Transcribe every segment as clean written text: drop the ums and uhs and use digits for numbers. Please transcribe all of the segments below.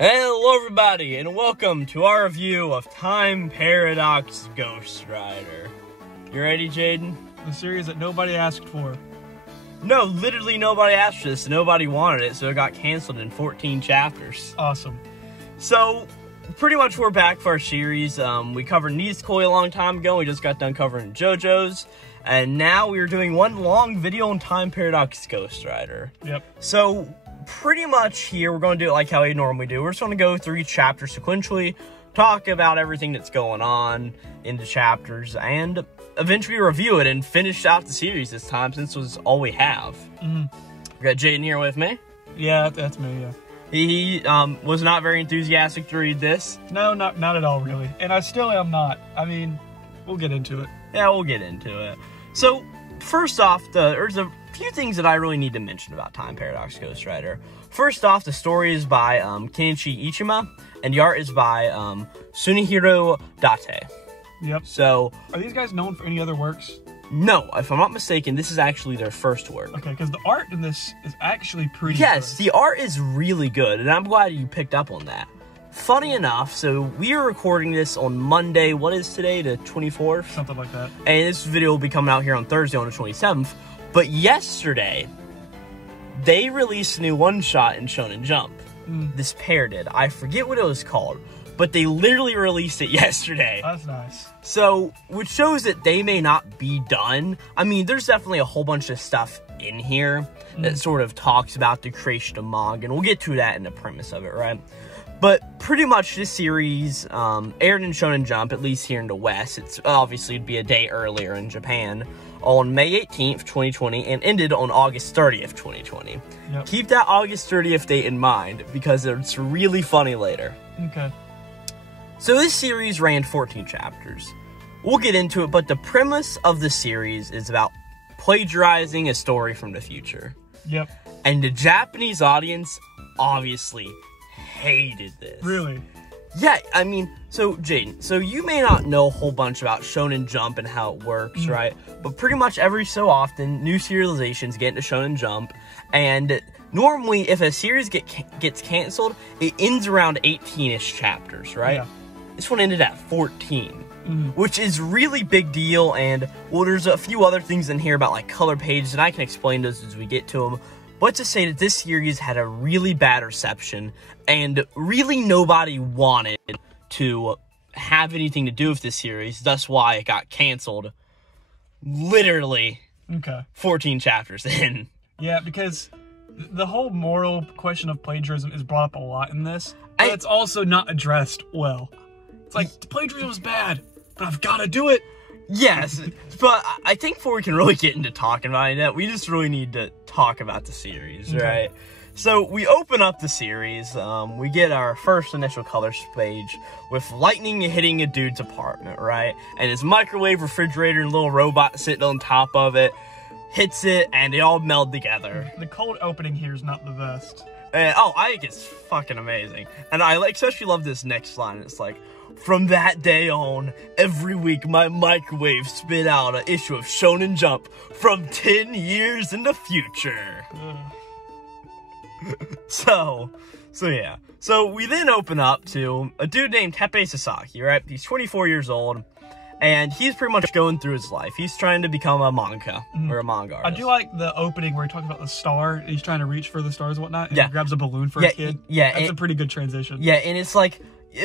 Hello everybody, and welcome to our review of Time Paradox Ghostwriter. You ready, Jaden? The series that nobody asked for. No, literally nobody asked for this, nobody wanted it, so it got canceled in 14 chapters. Awesome. So, pretty much we're back for our series. We covered Nisekoi a long time ago, we just got done covering JoJo's, and now we're doing one long video on Time Paradox Ghostwriter. Yep. So, pretty much here, we're going to do it like how we normally do. We're just going to go through each chapter sequentially, talk about everything that's going on in the chapters, and eventually review it and finish out the series this time, since this was all we have. We got Jaden here with me. Yeah, that's me, yeah. He was not very enthusiastic to read this. No, not at all, really. And I still am not. I mean, we'll get into it. Yeah, we'll get into it. So, first off, there's a few things that I really need to mention about Time Paradox Ghostwriter. First off, the story is by Kenichi Ichima, and the art is by Sunihiro Date. Yep. So, are these guys known for any other works? No, if I'm not mistaken, this is actually their first work. Okay, because the art in this is actually pretty Yes, good. the art is really good, and I'm glad you picked up on that. Funny enough, so we are recording this on Monday, what is today, the 24th? Something like that. And this video will be coming out here on Thursday on the 27th. But yesterday, they released a new one-shot in Shonen Jump. This pair did. I forget what it was called, but they literally released it yesterday. That's nice. So, which shows that they may not be done. I mean, there's definitely a whole bunch of stuff in here that sort of talks about the creation of manga, and we'll get to that in the premise of it, right? But pretty much this series aired in Shonen Jump, at least here in the West. It's obviously it'd be a day earlier in Japan, on May 18th, 2020, and ended on August 30th, 2020. Yep. Keep that August 30th date in mind, because it's really funny later. Okay. So this series ran 14 chapters. We'll get into it, but the premise of the series is about plagiarizing a story from the future. Yep. And the Japanese audience obviously hated this. Really? Yeah, I mean, so Jaden, so you may not know a whole bunch about Shonen Jump and how it works, right? But pretty much every so often, new serializations get into Shonen Jump, and normally if a series gets canceled, it ends around 18-ish chapters, right? Yeah. This one ended at 14, which is really big deal, and, well, there's a few other things in here about, like, color pages, and I can explain those as we get to them. But to say that this series had a really bad reception, and really nobody wanted to have anything to do with this series, thus why it got canceled literally 14 chapters in. Yeah, because the whole moral question of plagiarism is brought up a lot in this, but it's also not addressed well. It's like, plagiarism is bad, but I've got to do it. Yes, but I think before we can really get into talking about it, we just really need to talk about the series, right? So we open up the series, we get our first initial color page with lightning hitting a dude's apartment, right? And his microwave, refrigerator, and little robot sitting on top of it hits it, and they all meld together. The cold opening here is not the best. And, oh, I think it's fucking amazing. And I especially love this next line. It's like, from that day on, every week my microwave spit out an issue of Shonen Jump from 10 years in the future. So yeah. So we then open up to a dude named Teppei Sasaki, right? He's 24 years old, and he's pretty much going through his life. He's trying to become a manga, or a manga artist. I do like the opening where he talks about the star. He's trying to reach for the stars and whatnot, and he grabs a balloon for his kid. Yeah. That's a pretty good transition. Yeah, and it's like,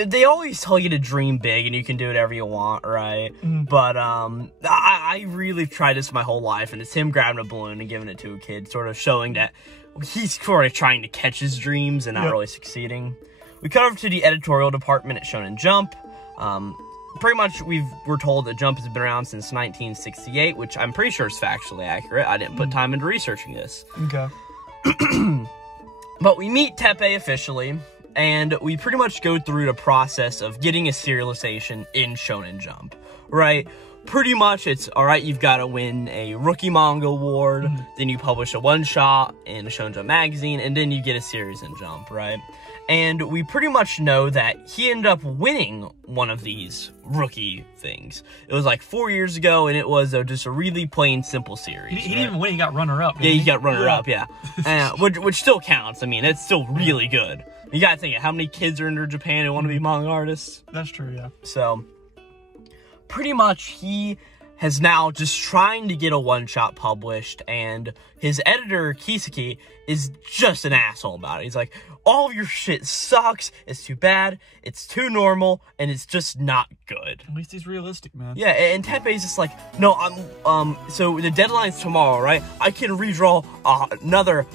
they always tell you to dream big and you can do whatever you want, right? But, I really tried this my whole life, and it's him grabbing a balloon and giving it to a kid, sort of showing that he's sort of trying to catch his dreams and not really succeeding. We cut over to the editorial department at Shonen Jump. Pretty much we're told that Jump has been around since 1968, which I'm pretty sure is factually accurate. I didn't put time into researching this. Okay. But we meet Teppei officially, and we pretty much go through the process of getting a serialization in Shonen Jump, right? Pretty much it's, alright, you've got to win a Rookie Manga Award, then you publish a one-shot in a Shonen Jump magazine, and then you get a series in Jump, right? And we pretty much know that he ended up winning one of these rookie things. It was like 4 years ago, and it was just a really plain, simple series. He didn't even win, he got runner-up. Yeah, he got runner-up, yeah. Which still counts. I mean, it's still really good. You gotta think, how many kids are in Japan and want to be manga artists? That's true, yeah. So, pretty much, he has now just trying to get a one-shot published, and his editor, Kiseki, is just an asshole about it. He's like, all of your shit sucks, it's too bad, it's too normal, and it's just not good. At least he's realistic, man. Yeah, and Teppei's just like, no, so the deadline's tomorrow, right? I can redraw another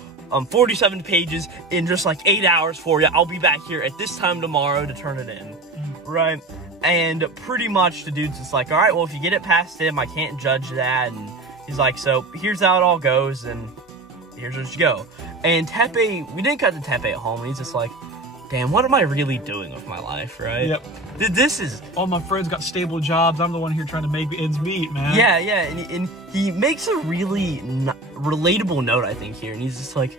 47 pages in just like 8 hours for you. I'll be back here at this time tomorrow to turn it in, right? And pretty much the dude's just like, all right, well, if you get it past him, I can't judge that. And he's like, so here's how it all goes, and here's where you go. And Teppei, we didn't cut to Teppei at home, and he's just like, damn, what am I really doing with my life, right? Yep. This is... All my friends got stable jobs. I'm the one here trying to make ends meet, man. Yeah, and he makes a really relatable note, I think, here. And he's just like,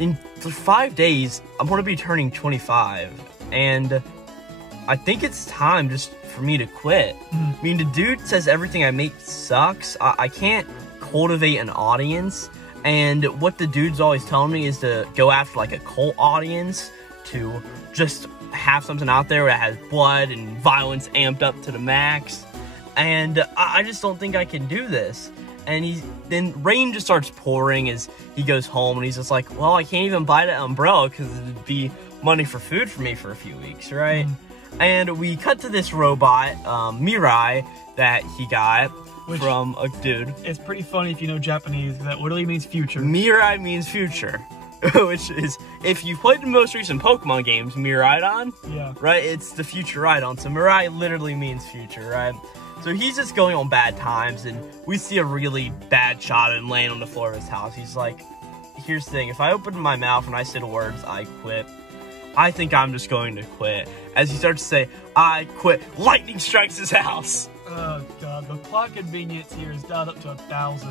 in 5 days, I'm going to be turning 25, and I think it's time just for me to quit. I mean, the dude says everything I make sucks. I can't cultivate an audience. And what the dude's always telling me is to go after like a cult audience, to just have something out there that has blood and violence amped up to the max. And I just don't think I can do this. And then rain just starts pouring as he goes home, and he's just like, well, I can't even buy that umbrella because it'd be money for food for me for a few weeks, right? And we cut to this robot, Mirai, that he got from a dude. It's pretty funny if you know Japanese, that literally means future. Mirai means future, which is, if you played the most recent Pokemon games, Miraidon, yeah, right, it's the future Rhydon, so Mirai literally means future, right? So he's just going on bad times, and we see a really bad shot of him laying on the floor of his house. He's like, here's the thing, if I open my mouth and I say the words, I quit, I think I'm just going to quit. As he starts to say, I quit, lightning strikes his house. Oh god, the plot convenience here is down up to 1,000.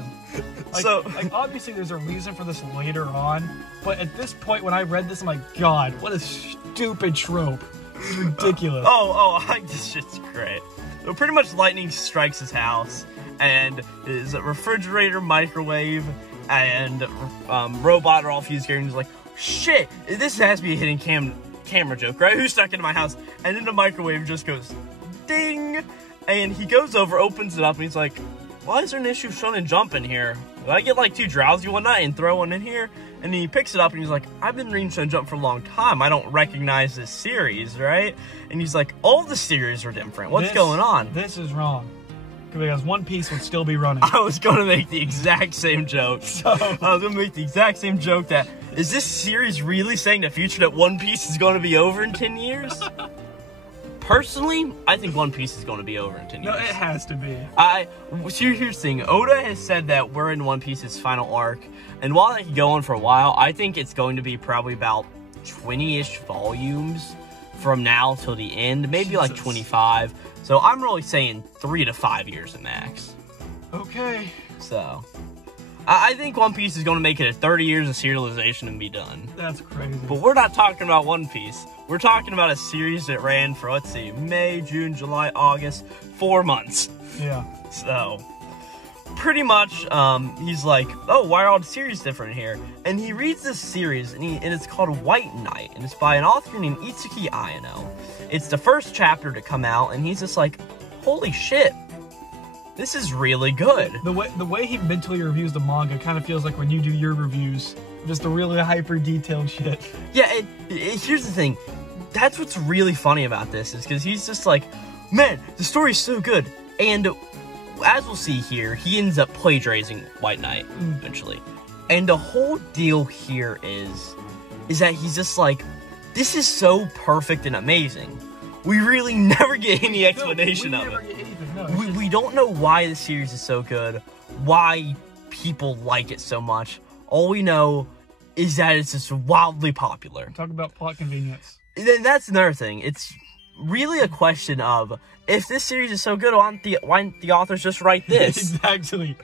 Like, obviously there's a reason for this later on, but at this point when I read this, I'm like, God, what a stupid trope. It's ridiculous. This shit's great. So pretty much lightning strikes his house, and his refrigerator, microwave, and robot are all fused together, and he's like, shit, this has to be a hidden camera joke, right? Who stuck into my house? And then the microwave just goes, ding! And he goes over, opens it up, and he's like, why is there an issue Shonen Jump in here? Did I get like too drowsy one night and throw one in here? And he picks it up and he's like, I've been reading Shonen Jump for a long time. I don't recognize this series, right? And he's like, all the series are different. What's going on? This is wrong. Because One Piece would still be running. I was going to make the exact same joke. That, is this series really saying the future that One Piece is going to be over in 10 years? Personally, I think One Piece is going to be over in 10 years. No, it has to be. Here's the thing. Oda has said that we're in One Piece's final arc, and while that could go on for a while, I think it's going to be probably about 20-ish volumes from now till the end, maybe like 25. So I'm really saying 3 to 5 years at max. Okay. So, I think One Piece is going to make it 30 years of serialization and be done. That's crazy. But we're not talking about One Piece. We're talking about a series that ran for, let's see, May, June, July, August, 4 months. Yeah. So, pretty much, he's like, oh, why are all the series different here? And he reads this series, and it's called White Knight, and it's by an author named Itsuki Ayano. It's the first chapter to come out, and he's just like, holy shit, this is really good. The way he mentally reviews the manga kind of feels like when you do your reviews, just the really hyper detailed shit. Yeah, and here's the thing, that's what's really funny about this, is because he's just like, man, the story's so good, and as we'll see here, he ends up plagiarizing White Knight eventually. And the whole deal here is that he's just like, this is so perfect and amazing. We really never get any explanation of it. We don't know why the series is so good, why people like it so much. All we know is that it's just wildly popular. Talk about plot convenience. Then that's another thing. It's really a question of, if this series is so good, why don't the authors just write this? Exactly.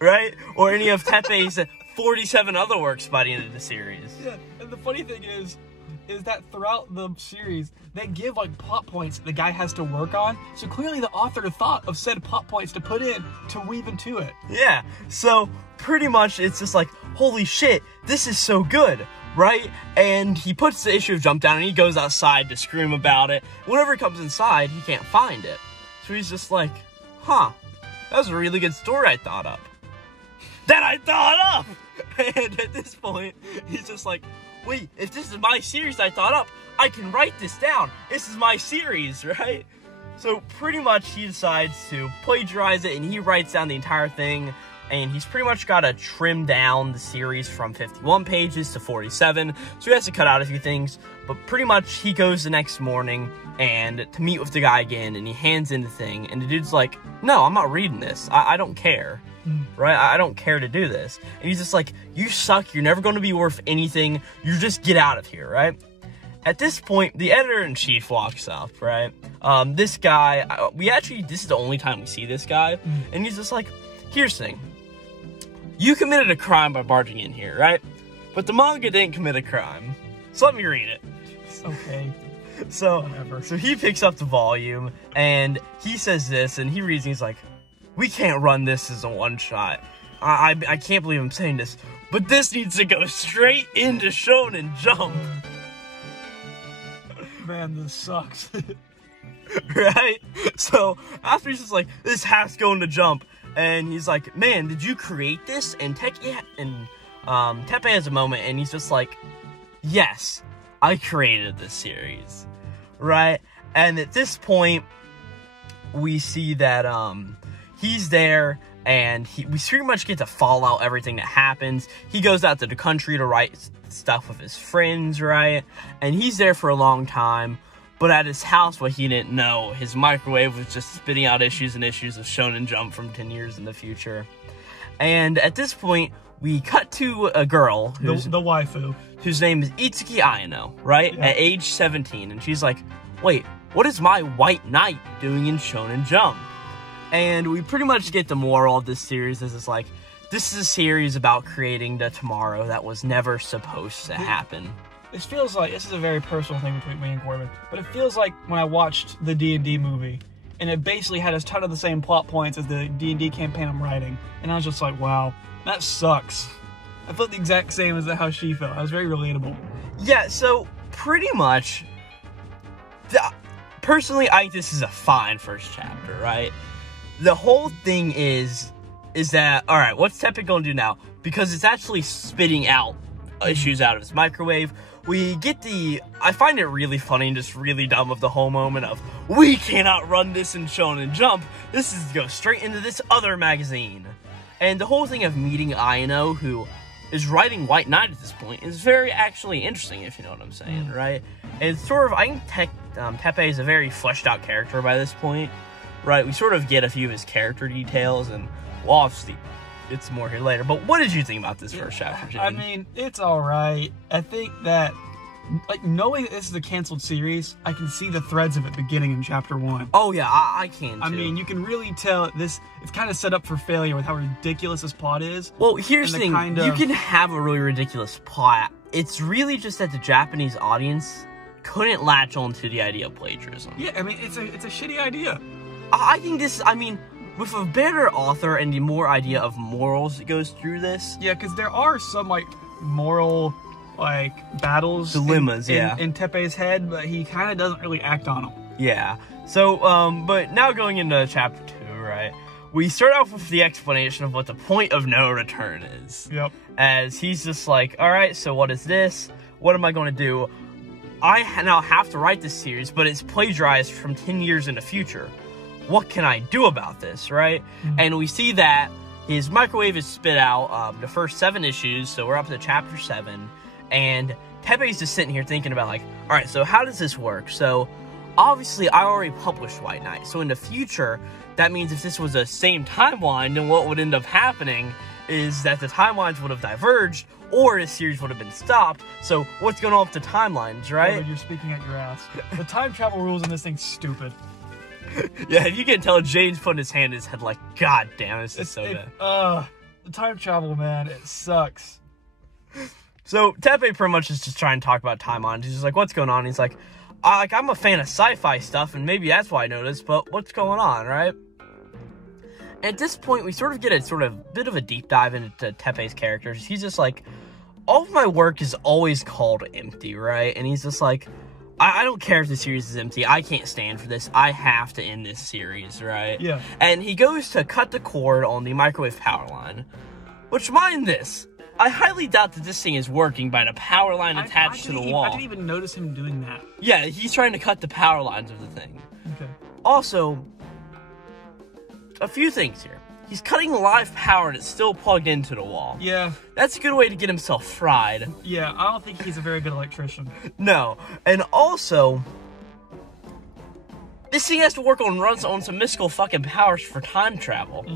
Right? Or any of Teppei's 47 other works by the end of the series. Yeah, and the funny thing is that throughout the series, they give like plot points the guy has to work on. So clearly the author thought of said plot points to put in to weave into it. Yeah, so pretty much it's just like, holy shit, this is so good, right? And he puts the issue of Jump down and he goes outside to scream about it. Whenever he comes inside, he can't find it. So he's just like, huh, that was a really good story I thought up. And at this point, he's just like, wait, if this is my series I thought up, I can write this down. This is my series, right? So pretty much he decides to plagiarize it and he writes down the entire thing. And he's pretty much got to trim down the series from 51 pages to 47. So he has to cut out a few things. But pretty much he goes the next morning and to meet with the guy again. And he hands in the thing. And the dude's like, no, I'm not reading this. I don't care. Right? I don't care to do this. And he's just like, you suck. You're never going to be worth anything. You just get out of here, right? At this point, the editor-in-chief walks up, right? This guy, this is the only time we see this guy. And he's just like, here's the thing. You committed a crime by barging in here, right? But the manga didn't commit a crime. So let me read it. Okay. So, whatever. So he picks up the volume, and he says this, and he reads, and he's like, we can't run this as a one-shot. I can't believe I'm saying this, but this needs to go straight into Shonen Jump. Man, this sucks. Right? So, after he's just like, this has to go into Jump, and he's like, man, did you create this? And Tepe has a moment, and he's just like, yes, I created this series. Right? And at this point, we see that, he's there, and we pretty much get to follow out everything that happens. He goes out to the country to write stuff with his friends, right? And he's there for a long time, but at his house, what he didn't know, his microwave was just spitting out issues and issues of Shonen Jump from 10 years in the future. And at this point, we cut to a girl, the waifu, whose name is Itsuki Ayano, right? Yeah. At age 17, and she's like, wait, what is my white knight doing in Shonen Jump? And we pretty much get the moral of this series is it's like, this is a series about creating the tomorrow that was never supposed to happen. This feels like, this is a very personal thing between me and Corbin, but it feels like when I watched the D&D movie, and it basically had a ton of the same plot points as the D&D campaign I'm writing, and I was just like, wow, that sucks. I felt the exact same as how she felt. I was very relatable. Yeah, so pretty much, personally, I think this is a fine first chapter, right? The whole thing is that, alright, what's Tepe gonna do now? Because it's actually spitting out issues out of his microwave. We get I find it really funny and just really dumb of the whole moment of, we cannot run this in Shonen Jump. This is to go straight into this other magazine. And the whole thing of meeting Ayano, who is writing White Knight at this point, is very actually interesting, if you know what I'm saying, right? And it's sort of, I think Tepe is a very fleshed out character by this point. Right, we sort of get a few of his character details, and well, obviously, it's more here later. But what did you think about this first chapter, Jaden? I mean, it's alright. I think that, like, knowing that this is a canceled series, I can see the threads of it beginning in chapter 1. Oh, yeah, I can, too. I mean, you can really tell it's kind of set up for failure with how ridiculous this plot is. Well, here's the thing. You can have a really ridiculous plot. It's really just that the Japanese audience couldn't latch on to the idea of plagiarism. Yeah, I mean, it's a shitty idea. I think with a better author and the more idea of morals that goes through this. Yeah, because there are some, like, moral, like, battles. Dilemmas, in Tepe's head, but he kind of doesn't really act on them. Yeah. So, but now going into chapter 2, right? We start off with the explanation of what the point of no return is. Yep. As he's just like, alright, so what is this? What am I going to do? I now have to write this series, but it's plagiarized from 10 years in the future. What can I do about this, right? And we see that his microwave is spit out the first 7 issues, so we're up to chapter 7, and Tepe's just sitting here thinking about, like, alright, so how does this work? So, obviously, I already published White Knight, so in the future, that means if this was the same timeline, then what would end up happening is that the timelines would have diverged, or the series would have been stopped, so what's going on with the timelines, right? Oh, you're speaking at your ass. The time travel rules in this thing's stupid. Yeah, if you can tell, Jaden's putting his hand in his head like, God damn, this is so bad. The time travel, man, it sucks. So Teppei pretty much is just trying to talk about Taimon. He's just like, what's going on? He's like, I'm a fan of sci-fi stuff, and maybe that's why I noticed, but what's going on, right? And at this point, we sort of get a bit of a deep dive into Teppei's characters. He's just like, all of my work is always called empty, right? And he's just like, I don't care if the series is empty. I can't stand for this. I have to end this series, right? Yeah. And he goes to cut the cord on the microwave power line. Which, mind this, I highly doubt that this thing is working by the power line attached to the wall. I didn't even notice him doing that. Yeah, he's trying to cut the power lines of the thing. Okay. Also, a few things here. He's cutting live power and it's still plugged into the wall. Yeah. That's a good way to get himself fried. Yeah, I don't think he's a very good electrician. No. And also, this thing has to runs on some mystical fucking powers for time travel.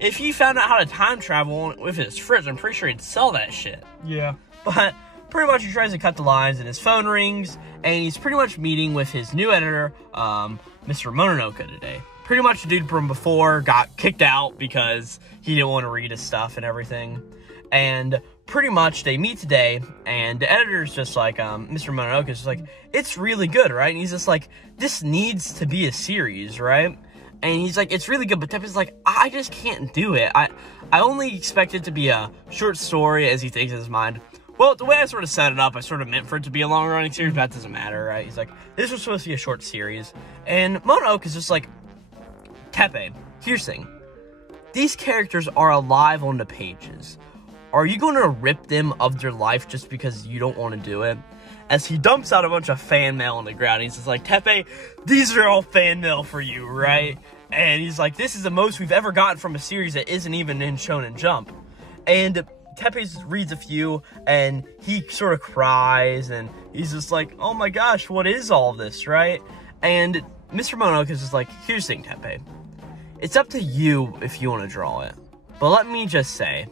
If he found out how to time travel with his fridge, I'm pretty sure he'd sell that shit. Yeah. But pretty much he tries to cut the lines and his phone rings, and he's pretty much meeting with his new editor, Mr. Mononoke today. Pretty much the dude from before got kicked out because he didn't want to read his stuff and everything. And pretty much they meet today, and the editor's just like, Mr. Mononoke is just like, it's really good, right? And he's just like, this needs to be a series, right? And he's like, it's really good, but Teppei's like, I just can't do it. I only expect it to be a short story, as he thinks in his mind. Well, the way I sort of set it up, I sort of meant for it to be a long-running series, but that doesn't matter, right? He's like, this was supposed to be a short series. And Mononoke is just like, Teppei, here's the thing. These characters are alive on the pages. Are you going to rip them of their life just because you don't want to do it? As he dumps out a bunch of fan mail on the ground, he's just like, Teppei, these are all fan mail for you, right? And he's like, this is the most we've ever gotten from a series that isn't even in Shonen Jump. And Teppei reads a few, and he sort of cries, and he's just like, oh my gosh, what is all this, right? And Mr. Mononoke is just like, here's the thing, Teppei. It's up to you if you want to draw it. But let me just say,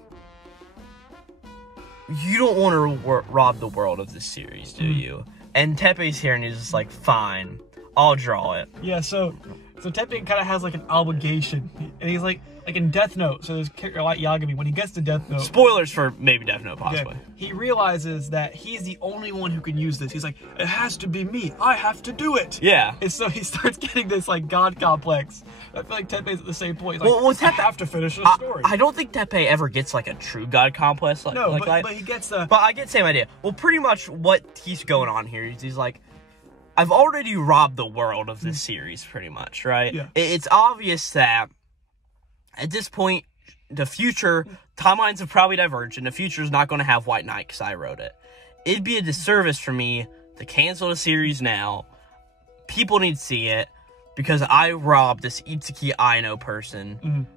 you don't want to rob the world of this series, do you? And Teppei's here, and he's just like, fine, I'll draw it. Yeah, so Teppei kind of has like an obligation, and he's like in Death Note. So there's a character like Yagami, when he gets to Death Note. Spoilers for maybe Death Note, possibly. Okay, he realizes that he's the only one who can use this. He's like, it has to be me. I have to do it. Yeah. And so he starts getting this like god complex. I feel like Teppei's at the same point. He's like, well, I have to finish the story. I don't think Teppei ever gets like a true god complex. But he gets the. But I get the same idea. Well, pretty much what he's going on here is he's like, I've already robbed the world of this series, pretty much, right? Yeah. It's obvious that at this point, the future timelines have probably diverged, and the future is not going to have White Knight because I wrote it. It'd be a disservice for me to cancel the series now. People need to see it because I robbed this Itsuki Aino person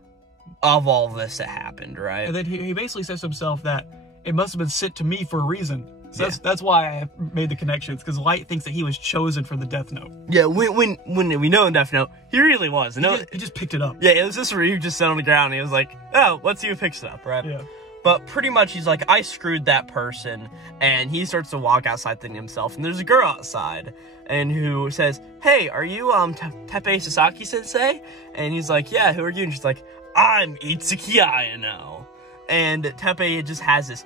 of all this that happened, right? And then he basically says to himself that it must have been sent to me for a reason. So that's why I made the connections, because Light thinks that he was chosen for the Death Note. Yeah, when we know in Death Note, he really was. He just picked it up. Yeah, it was just where he just sat on the ground and he was like, oh, let's see who picks it up, right? Yeah. But pretty much he's like, I screwed that person, and he starts to walk outside thinking to himself, and there's a girl outside, and who says, hey, are you Teppei Sasaki-sensei? And he's like, yeah, who are you? And she's like, I'm Itsuki Aino. And Teppei just has this,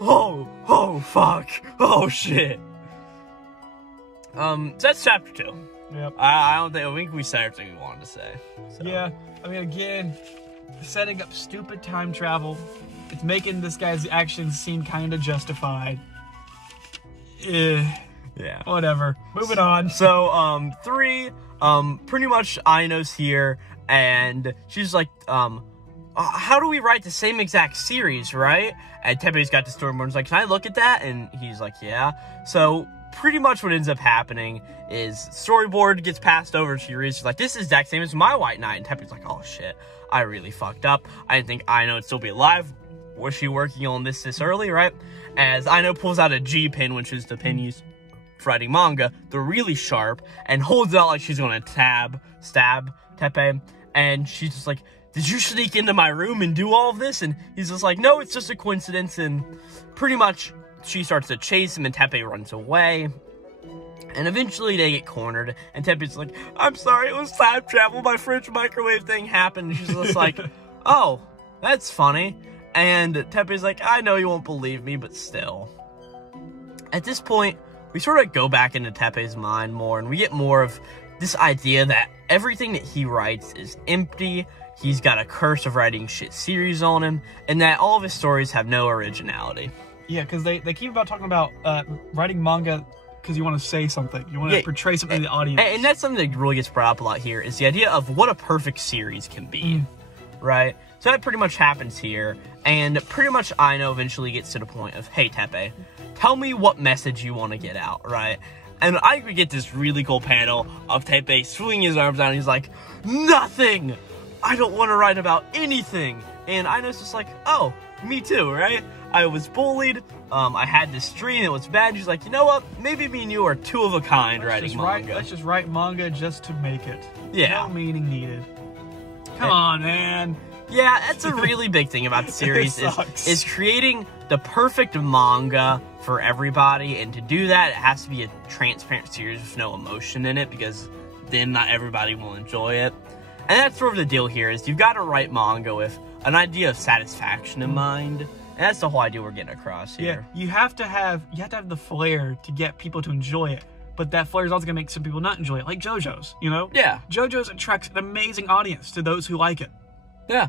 oh, fuck, oh, shit. So that's chapter 2. Yep. I think we said everything we wanted to say. So. Yeah, I mean, again, setting up stupid time travel. It's making this guy's actions seem kind of justified. Yeah. Whatever. Moving on. So, 3, pretty much Aino's here, and she's like, how do we write the same exact series, right? And Teppei's got the storyboard, he's like, can I look at that? And he's like, yeah. So, pretty much what ends up happening is storyboard gets passed over to Yuri. She's like, this is the exact same as my White Knight. And Teppei's like, oh shit, I really fucked up. I didn't think Aino would still be alive. Was she working on this early, right? As Aino pulls out a G pin, which is the pin used for writing manga. They're really sharp, and holds it out like she's gonna stab Teppei. And she's just like, did you sneak into my room and do all of this? And he's just like, no, it's just a coincidence. And pretty much she starts to chase him, and Teppei runs away. And eventually they get cornered, and Teppei's like, I'm sorry, it was time travel, my fridge microwave thing happened. And she's just like, oh, that's funny. And Teppei's like, I know you won't believe me, but still. At this point, we sort of go back into Teppei's mind more, and we get more of this idea that everything that he writes is empty, he's got a curse of writing shit series on him, and that all of his stories have no originality. Yeah, because they keep about talking about writing manga because you want to say something. You want to portray something to the audience. And that's something that really gets brought up a lot here, is the idea of what a perfect series can be, right? So that pretty much happens here, and pretty much Aino eventually gets to the point of, hey, Teppei, tell me what message you want to get out, right? And I think we get this really cool panel of Teppei swinging his arms out, and he's like, nothing! I don't want to write about anything! And Aino's just like, oh, me too, right? I was bullied, I had this dream that was bad. She's like, you know what? Maybe me and you are two of a kind writing manga. Let's just write manga just to make it. Yeah. No meaning needed. Come on, man. Yeah, that's a really big thing about the series is creating the perfect manga for everybody, and to do that, it has to be a transparent series with no emotion in it, because then not everybody will enjoy it. And that's sort of the deal here, is you've got to write manga with an idea of satisfaction in mind. And that's the whole idea we're getting across here. Yeah, you have to have the flair to get people to enjoy it. But that flair is also going to make some people not enjoy it, like JoJo's, you know? Yeah. JoJo's attracts an amazing audience to those who like it. Yeah.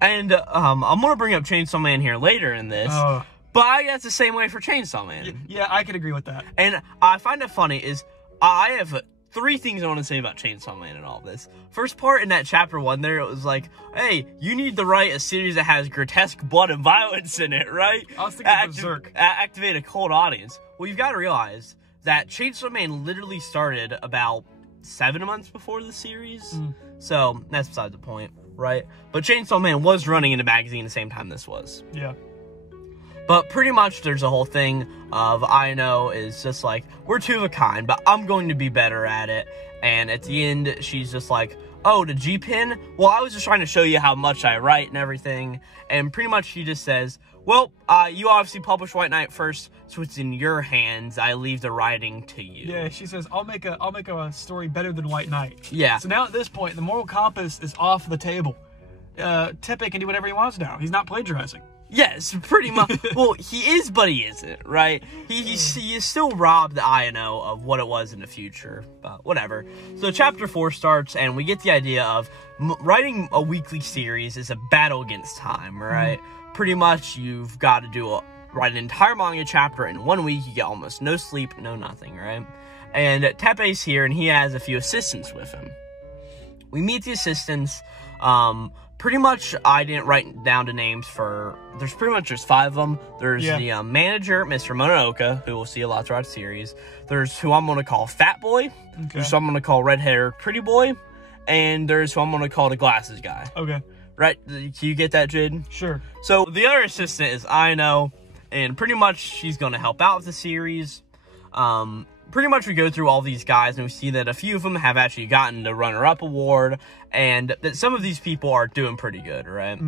And I'm going to bring up Chainsaw Man here later in this. But I guess the same way for Chainsaw Man. Yeah, I can agree with that. And I find it funny is I have 3 things I want to say about Chainsaw Man and all this. First part in that chapter 1 there, it was like, hey, you need to write a series that has grotesque blood and violence in it, right? I was thinking Berserk. Activate a cold audience. Well, you've got to realize that Chainsaw Man literally started about 7 months before the series. So, that's beside the point, right? But Chainsaw Man was running in the magazine the same time this was. Yeah. But pretty much there's a whole thing of Aino is just like, we're two of a kind, but I'm going to be better at it. And at the end, she's just like, oh, the G-Pen? Well, I was just trying to show you how much I write and everything. And pretty much she just says, well, you obviously published White Knight first, so it's in your hands. I leave the writing to you. Yeah, she says, I'll make a story better than White Knight. Yeah. So now at this point, the moral compass is off the table. Teppei can do whatever he wants now. He's not plagiarizing. Yes, pretty much. Well, he is, but he isn't, right? He is still robbed Aino of what it was in the future, but whatever. So chapter 4 starts, and we get the idea of writing a weekly series is a battle against time, right? Pretty much, you've got to write an entire manga chapter in 1 week. You get almost no sleep, no nothing, right? And Teppei's here, and he has a few assistants with him. We meet the assistants. Pretty much, I didn't write down the names for... There's pretty much just 5 of them. There's the manager, Mr. Mononoka, who we'll see a lot throughout the series. There's who I'm going to call Fat Boy. Okay. There's who I'm going to call Red-Haired Pretty Boy. And there's who I'm going to call the Glasses Guy. Okay. Right? Can you get that, Jaden? Sure. So, the other assistant is Aino. And pretty much, she's going to help out with the series. Pretty much we go through all these guys and we see that a few of them have actually gotten the runner-up award, and that some of these people are doing pretty good, right?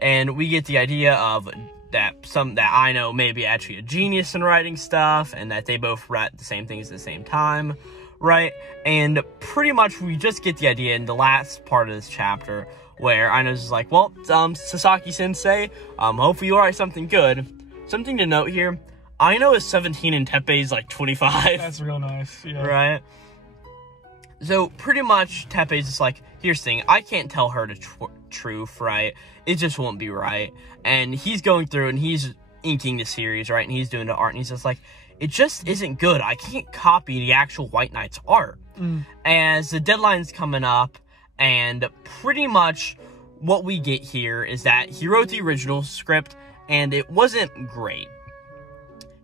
And we get the idea of that Aino may be actually a genius in writing stuff, and that they both write the same things at the same time, right? And pretty much we just get the idea in the last part of this chapter where Aino's just like, well, Sasaki-sensei, hopefully you'll write something good. Something to note here, Aino is 17 and Teppei's like 25. That's real nice, yeah. Right? So, pretty much, Teppei's just like, here's the thing, I can't tell her the truth, right? It just won't be right. And he's going through and he's inking the series, right? And he's doing the art and he's just like, it just isn't good. I can't copy the actual White Knight's art. As the deadline's coming up, and pretty much what we get here is that he wrote the original script and it wasn't great.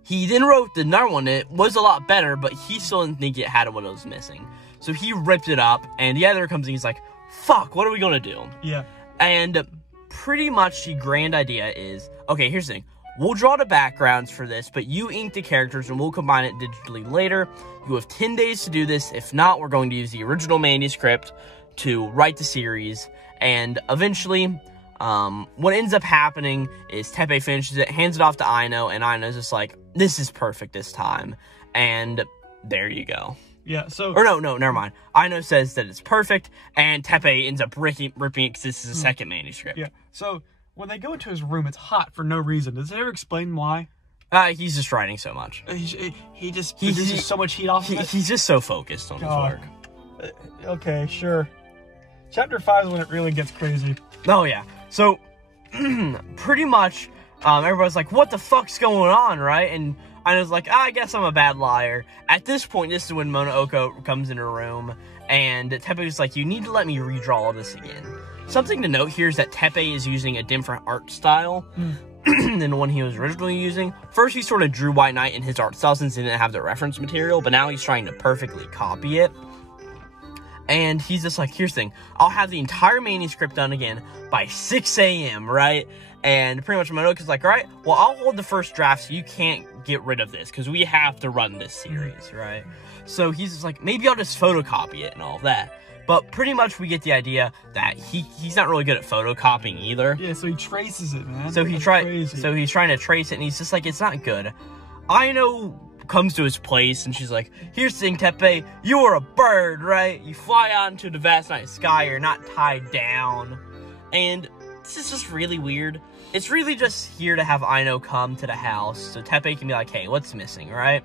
He then wrote the another one. It was a lot better, but he still didn't think it had what it was missing. So he ripped it up, and the editor comes in, he's like, fuck, what are we gonna do? Yeah. And pretty much the grand idea is, okay, here's the thing. We'll draw the backgrounds for this, but you ink the characters, and we'll combine it digitally later. You have 10 days to do this. If not, we're going to use the original manuscript to write the series, and eventually... what ends up happening is Teppei finishes it, hands it off to Aino, and Aino's just like, this is perfect this time. And there you go. Yeah, so... Or no, never mind. Aino says that it's perfect, and Teppei ends up ripping it because this is a second manuscript. Yeah, so When they go into his room, it's hot for no reason. Does it ever explain why? He's just writing so much. He just produces so much heat off of it. He's just so focused on his work. Okay, sure. Chapter 5 is when it really gets crazy. Oh, yeah. So, pretty much, everybody's like, what the fuck's going on, right? And I was like, I guess I'm a bad liar. At this point, this is when Monooko comes in her room, and Teppei's like, you need to let me redraw all this again. Something to note here is that Teppei is using a different art style than the one he was originally using. First, he sort of drew White Knight in his art style since he didn't have the reference material, but now he's trying to perfectly copy it. And he's just like, here's the thing, I'll have the entire manuscript done again by 6 a.m., right? And pretty much Monooka's like, all right, well, I'll hold the first draft so you can't get rid of this, because we have to run this series, right? So he's just like, maybe I'll just photocopy it and all that. But pretty much we get the idea that he's not really good at photocopying either. Yeah, so he traces it, man. So he's trying to trace it, and he's just like, it's not good. Aino comes to his place, and she's like, here's the thing, Teppei, you are a bird, right? You fly out into the vast night sky, you're not tied down. And this is just really weird. It's really just here to have Aino come to the house, so Teppei can be like, hey, what's missing, right?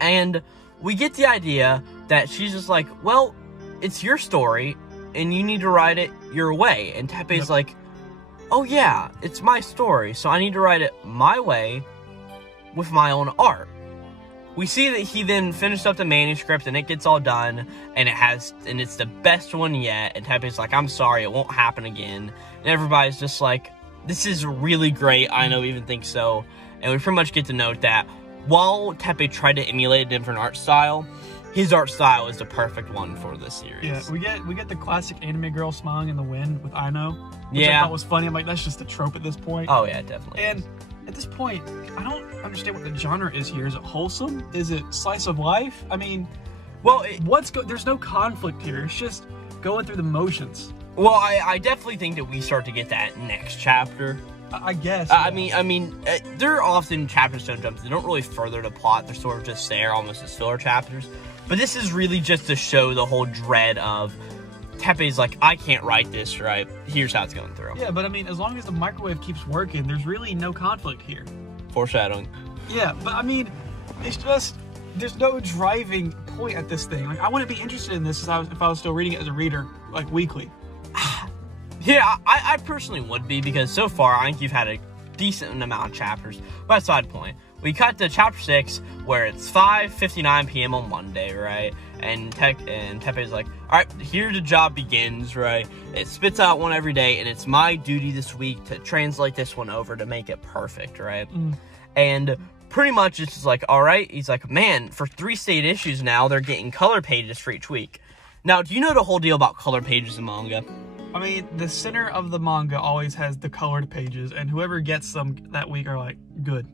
And we get the idea that she's just like, well, it's your story, and you need to write it your way. And Teppei's like, oh yeah, it's my story, so I need to write it my way, with my own art. We see that he then finished up the manuscript and it gets all done, and it's the best one yet, and Teppei's like, I'm sorry, it won't happen again. And everybody's just like, this is really great, I know even think so. And we pretty much get to note that while Teppei tried to emulate a different art style, his art style is the perfect one for this series. Yeah, we get the classic anime girl smiling in the wind with Aino, which I thought was funny. I'm like, that's just a trope at this point. Oh yeah, definitely. And at this point, I don't understand what the genre is here. Is it wholesome? Is it slice of life? I mean, well, there's no conflict here. It's just going through the motions. Well, I definitely think that we start to get that next chapter. I guess. I mean, there are often chapter stone jumps. They don't really further the plot. They're sort of just there, almost as filler chapters. But this is really just to show the whole dread of Teppei's like, I can't write this, right? Here's how it's going through. Yeah, but I mean, as long as the microwave keeps working, there's really no conflict here. Foreshadowing. Yeah, but I mean, it's just, there's no driving point at this thing. Like, I wouldn't be interested in this if I was still reading it as a reader, like, weekly. Yeah, I personally would be, because so far, I think you've had a decent amount of chapters. But side point, we cut to chapter 6, where it's 5:59 p.m. on Monday, right? And Teppei's like, all right, here the job begins, right? It spits out one every day, and it's my duty this week to translate this one over to make it perfect, right? And pretty much it's just like, all right, he's like, man, for 3 state issues now, they're getting color pages for each week. Now, do you know the whole deal about color pages in manga? I mean, the center of the manga always has the colored pages, and whoever gets them that week are like, good.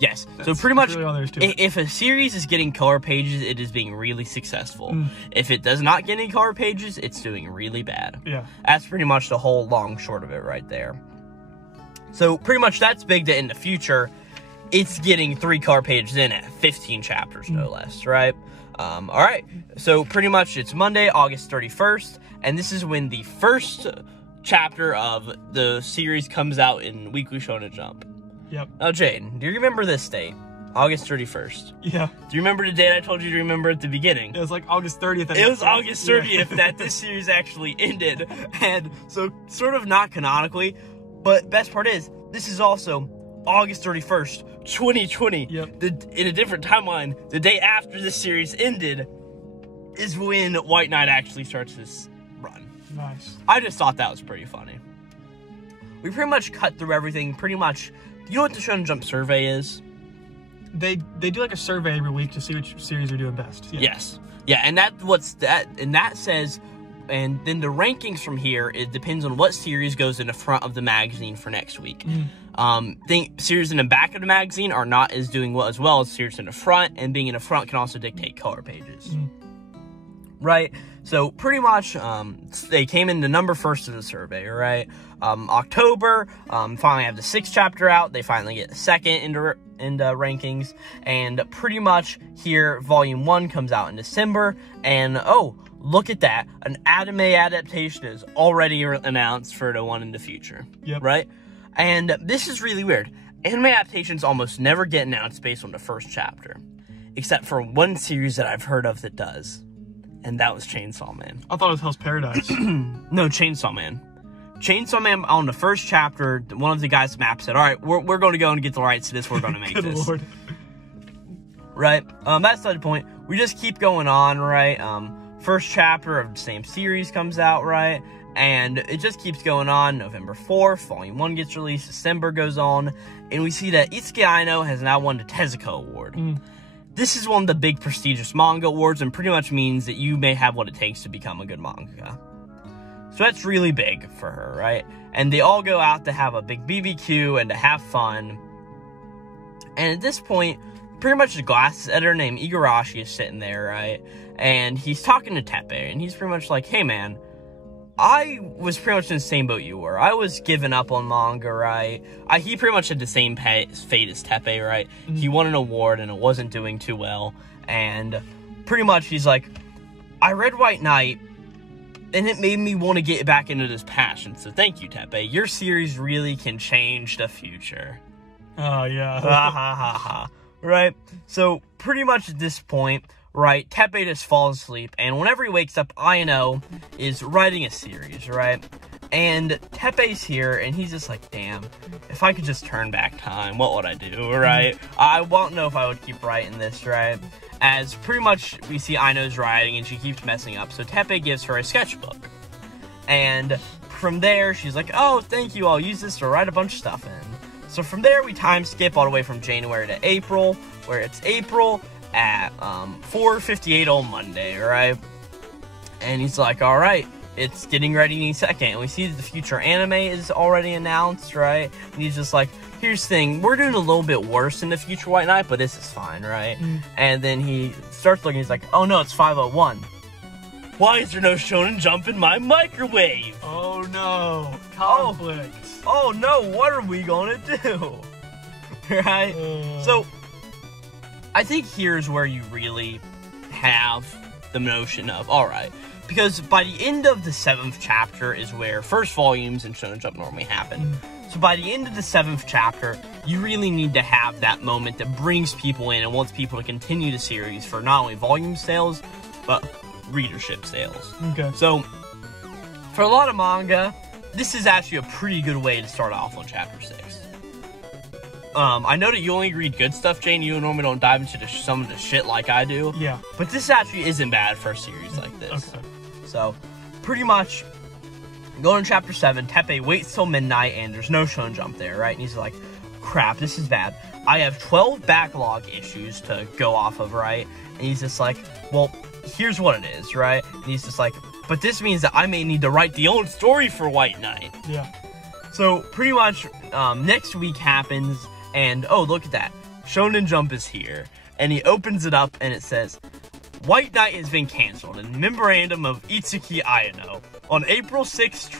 Yes, so pretty much, really all there is to it. If a series is getting color pages, it is being really successful. If it does not get any color pages, it's doing really bad. Yeah. That's pretty much the whole long short of it right there. So pretty much that's big that in the future, it's getting 3 color pages in at 15 chapters, no less, right? All right, so pretty much it's Monday, August 31st, and this is when the first chapter of the series comes out in Weekly Shonen Jump. Yep. Now, Jaden, do you remember this date? August 31st. Yeah. Do you remember the date I told you to remember at the beginning? It was like August 30th. It was August 30th that this series actually ended. And so, sort of not canonically, but best part is, this is also August 31st, 2020. Yep. In a different timeline, the day after this series ended is when White Knight actually starts this run. Nice. I just thought that was pretty funny. We pretty much cut through everything, pretty much. You know what the Shonen Jump survey is? They do like a survey every week to see which series are doing best. Yeah. Yes. Yeah, and that says, and then the rankings from here, it depends on what series goes in the front of the magazine for next week. Series in the back of the magazine are not doing as well as series in the front, and being in the front can also dictate color pages. Right? So pretty much, they came in the number first of the survey, right? October, finally have the 6th chapter out. They finally get the 2nd into rankings. And pretty much here, Volume 1 comes out in December. And, oh, look at that. An anime adaptation is already announced for the one in the future. Yep. Right? And this is really weird. Anime adaptations almost never get announced based on the first chapter. Except for one series that I've heard of that does. And that was Chainsaw Man. I thought it was Hell's Paradise. No, Chainsaw Man. Chainsaw Man, on the first chapter, one of the guys mapped said, alright, we're going to go and get the rights to this, we're going to make Good this. Lord. Right? That's not the point. We just keep going on, right? First chapter of the same series comes out, right? And it just keeps going on. November 4th, Volume 1 gets released, December goes on, and we see that Itsuki Aino has now won the Tezuka Award. This is one of the big prestigious manga awards and pretty much means that you may have what it takes to become a good mangaka. So that's really big for her, right? And they all go out to have a big BBQ and to have fun. And at this point, pretty much the glasses editor named Igarashi is sitting there, right? And he's talking to Teppei, and he's pretty much like, hey man, I was pretty much in the same boat you were. I was giving up on manga, right? He pretty much had the same fate as Teppei, right? He won an award and it wasn't doing too well. And pretty much he's like, I read White Knight and it made me want to get back into this passion. So thank you, Teppei. Your series really can change the future. Oh, yeah. Ha ha ha ha. Right? So pretty much at this point, right, Teppei just falls asleep, and whenever he wakes up, Aino is writing a series, right? And Teppei's here, and he's just like, damn, if I could just turn back time, what would I do, right? I won't know if I would keep writing this, right? As pretty much we see Aino's writing, and she keeps messing up, so Teppei gives her a sketchbook. And from there, she's like, oh, thank you, I'll use this to write a bunch of stuff in. So from there, we time skip all the way from January to April, where it's April at 4:58 on Monday, right? And he's like, all right, it's getting ready any second. And we see that the future anime is already announced, right? And he's just like, here's the thing, we're doing a little bit worse than the future White Knight, but this is fine, right? And then he starts looking, he's like, oh no, it's 5:01. Why is there no Shonen Jump in my microwave? Oh no, conflict. Oh no, what are we gonna do? Right? So, I think here's where you really have the notion of, alright, because by the end of the 7th chapter is where first volumes in Shonen Jump normally happen. So by the end of the 7th chapter, you really need to have that moment that brings people in and wants people to continue the series for not only volume sales, but readership sales. Okay. So, for a lot of manga, this is actually a pretty good way to start off on chapter 6. I know that you only read good stuff, Jane. You normally don't dive into some of the shit like I do. Yeah. But this actually isn't bad for a series like this. Okay. So, pretty much, going to chapter 7, Teppei waits till midnight, and there's no Shonen Jump there, right? And he's like, crap, this is bad. I have 12 backlog issues to go off of, right? And he's just like, well, here's what it is, right? And he's just like, but this means that I may need to write the own story for White Knight. Yeah. So, pretty much, next week happens, and, oh, look at that. Shonen Jump is here. And he opens it up, and it says, White Knight has been canceled in memorandum of Itsuki Aino. On April 6th,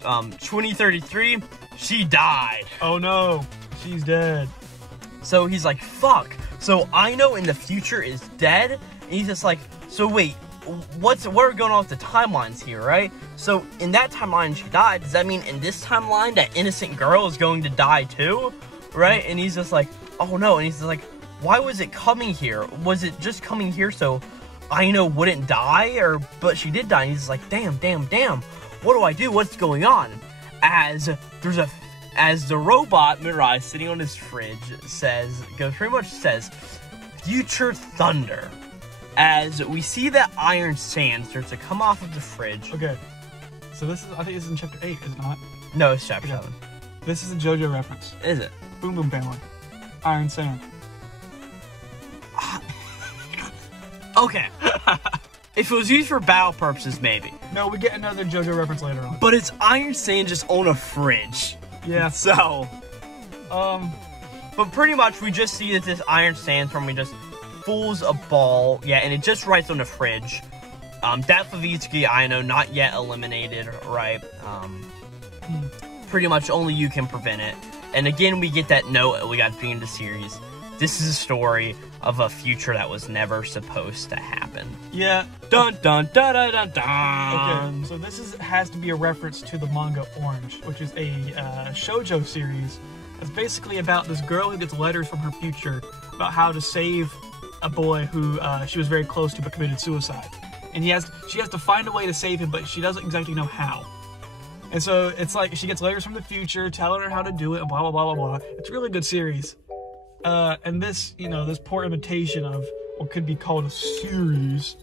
2033, she died. Oh no, she's dead. So he's like, fuck. So Aino in the future is dead? And he's just like, so wait, what are going on with the timelines here, right? So in that timeline she died, does that mean in this timeline that innocent girl is going to die too? Right? And he's just like, oh no. And he's just like, why was it coming here? Was it just coming here so Aino wouldn't die? But she did die. And he's just like, damn. What do I do? What's going on? As the robot Mirai sitting on his fridge pretty much says, Future Thunder. As we see that iron sand starts to come off of the fridge. Okay. So I think this is in chapter 8, is it not? No, it's chapter 7. This is a JoJo reference. Is it? Boom Boom Family. Iron Sand. Okay. If it was used for battle purposes, maybe. No, we get another JoJo reference later on. But it's iron sand just on a fridge. Yeah. So, but pretty much we just see that this iron sandstorm just fools a ball. Yeah, and it just writes on the fridge. Death of Itsuki Aino not yet eliminated, right? Pretty much only you can prevent it. And again, we get that note we got at the beginning of the series. this is a story of a future that was never supposed to happen. Yeah. Dun dun dun dun dun dun. Okay, so this has to be a reference to the manga Orange, which is a shoujo series. It's basically about this girl who gets letters from her future about how to save a boy who she was very close to but committed suicide. And she has to find a way to save him, but she doesn't exactly know how. And so it's like she gets letters from the future telling her how to do it, and blah, blah, blah, blah, blah. It's a really good series. And this, this poor imitation of what could be called a series.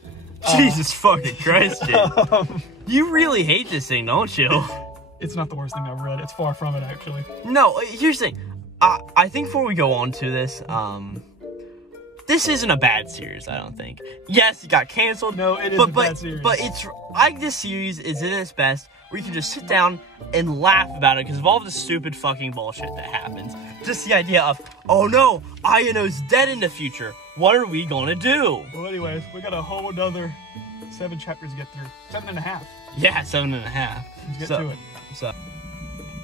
Jesus fucking Christ, dude. You really hate this thing, don't you? It's not the worst thing I've read. It's far from it, actually. No, here's the thing. I think before we go on to this, this isn't a bad series, I don't think. Yes, it got canceled. No, it is a bad series. But this series is in its best, where you can just sit down and laugh about it because of all the stupid fucking bullshit that happens. Just the idea of, oh no, Ayano's dead in the future. What are we gonna do? Well, anyways, we got a whole another 7 chapters to get through. 7.5. Yeah, 7.5. Let's get to it.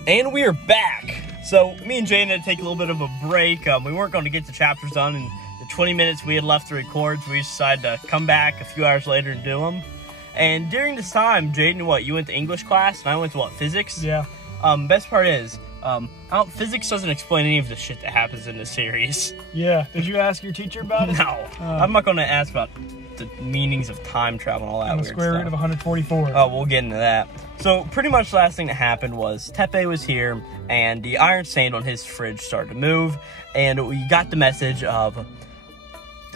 And we are back. So, me and Jaden had to take a little bit of a break. We weren't going to get the chapters done in the 20 minutes we had left to record, so we decided to come back a few hours later and do them. And during this time, Jaden, you went to English class, and I went to, physics? Yeah. Best part is, physics doesn't explain any of the shit that happens in this series. Yeah. Did you ask your teacher about it? No. I'm not going to ask about the meanings of time travel and all that and the weird square stuff. root of 144. Oh, we'll get into that. So, pretty much the last thing that happened was Teppei was here, and the iron stand on his fridge started to move, and we got the message of,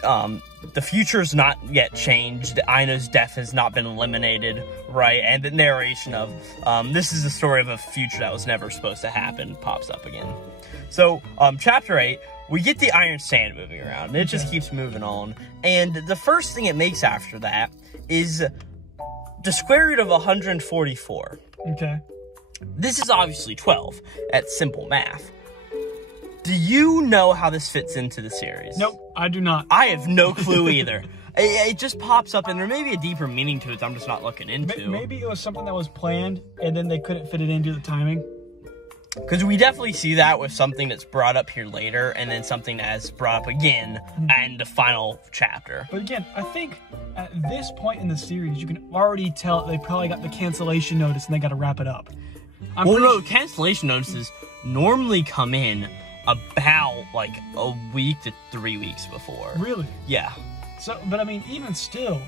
the future's not yet changed, Aino's death has not been eliminated, right? And the narration of, this is the story of a future that was never supposed to happen pops up again. So, chapter 8, we get the iron sand moving around, and it just keeps moving on. And the first thing it makes after that is the square root of 144. Okay. This is obviously 12 at simple math. Do you know how this fits into the series? Nope, I do not. I have no clue either. It just pops up, and there may be a deeper meaning to it that I'm just not looking into. Maybe it was something that was planned, and then they couldn't fit it into the timing. Because we definitely see that with something that's brought up here later, and then something that's brought up again in the final chapter. But again, I think at this point in the series, you can already tell they probably got the cancellation notice, and they got to wrap it up. Cancellation notices normally come in about, a week to 3 weeks before. Really? Yeah. So, but I mean, even still,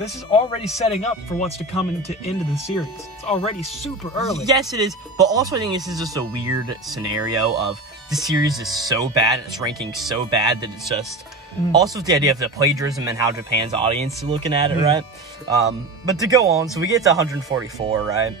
this is already setting up for what's to come into the series. It's already super early. Yes, it is. But also, I think this is just a weird scenario of the series is so bad, and it's ranking so bad that it's just... Also, the idea of the plagiarism and how Japan's audience is looking at it, right? But to go on, so we get to 144, right?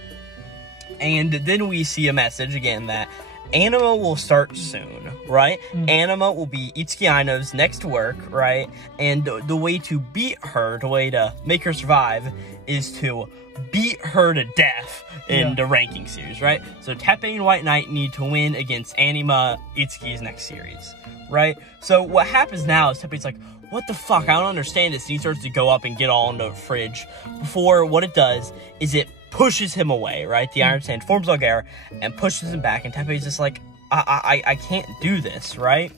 And then we see a message, again, that Anima will start soon, right? Anima will be Itsuki Aino's next work, right? And the way to beat her, the way to make her survive, is to beat her to death in the ranking series, right? So Teppei and White Knight need to win against Anima, Itsuki's next series, right? So what happens now is Teppei's like, what the fuck? I don't understand this. And he starts to go up and get all into the fridge. Before, what it does is it pushes him away, right? The iron sand forms like air and pushes him back, and Teppei's just like, I can't do this, right?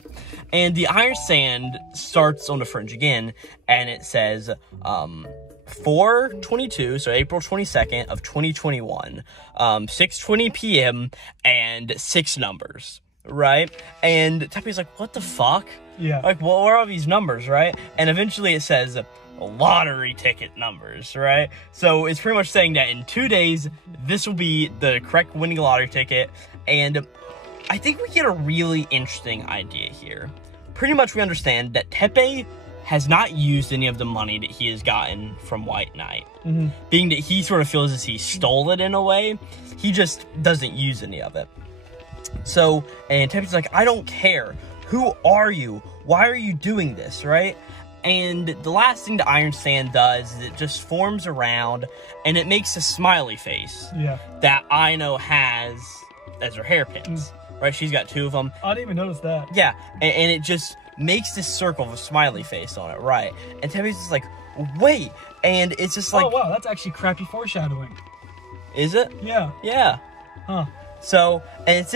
And the iron sand starts on the fringe again, and it says, 4/22, so April 22nd of 2021, 6:20 p.m. and 6 numbers, right? And Teppei's like, what the fuck? Yeah. Like, what are all these numbers, right? And eventually it says lottery ticket numbers, right? So it's pretty much saying that in 2 days, this will be the correct winning lottery ticket. And I think we get a really interesting idea here. Pretty much we understand that Teppei has not used any of the money that he has gotten from White Knight. Being that he sort of feels as he stole it in a way, he just doesn't use any of it. So, and Teppei's like, I don't care. Who are you? Why are you doing this, right? And the last thing the iron sand does is it just forms around, and it makes a smiley face that Aino has as her hairpins, right? She's got 2 of them. I didn't even notice that. Yeah, and it just makes this circle of a smiley face on it, right? And Teppei's just like, wait, and it's just like... Oh, wow, that's actually crappy foreshadowing. Is it? Yeah. Yeah. Huh. So, and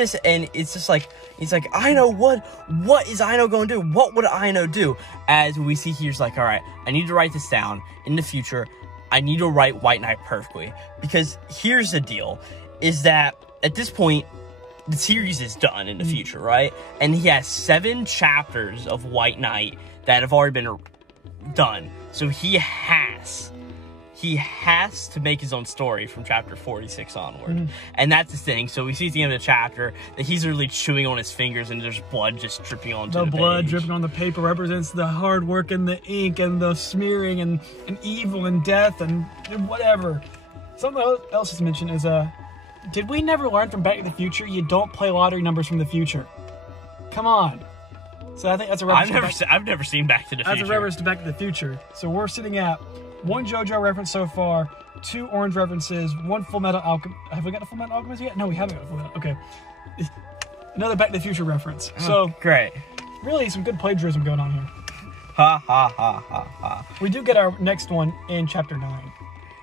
it's just like, He's like, Aino, what is Aino going to do? What would Aino do? As we see here's like, all right, I need to write this down. In the future, I need to write White Knight perfectly. Because here's the deal, is that at this point, the series is done in the future, right? And he has 7 chapters of White Knight that have already been done. So he has to make his own story from chapter 46 onward. And that's the thing. So we see at the end of the chapter that he's literally chewing on his fingers and there's blood just dripping onto the page. The blood dripping on the paper represents the hard work and the ink and the smearing and evil and death and whatever. Something else to mention is, did we never learn from Back to the Future you don't play lottery numbers from the future? Come on. So I think that's a reference. I've never seen Back to the Future. That's a reference to Back to the Future. So we're sitting at 1 JoJo reference so far, 2 Orange references, 1 Full Metal Alchemist. Have we got a Full Metal Alchemist yet? No, we haven't got a Full Metal. Okay. Another Back to the Future reference. So great. Really, some good plagiarism going on here. Ha ha ha ha ha. We do get our next one in chapter 9.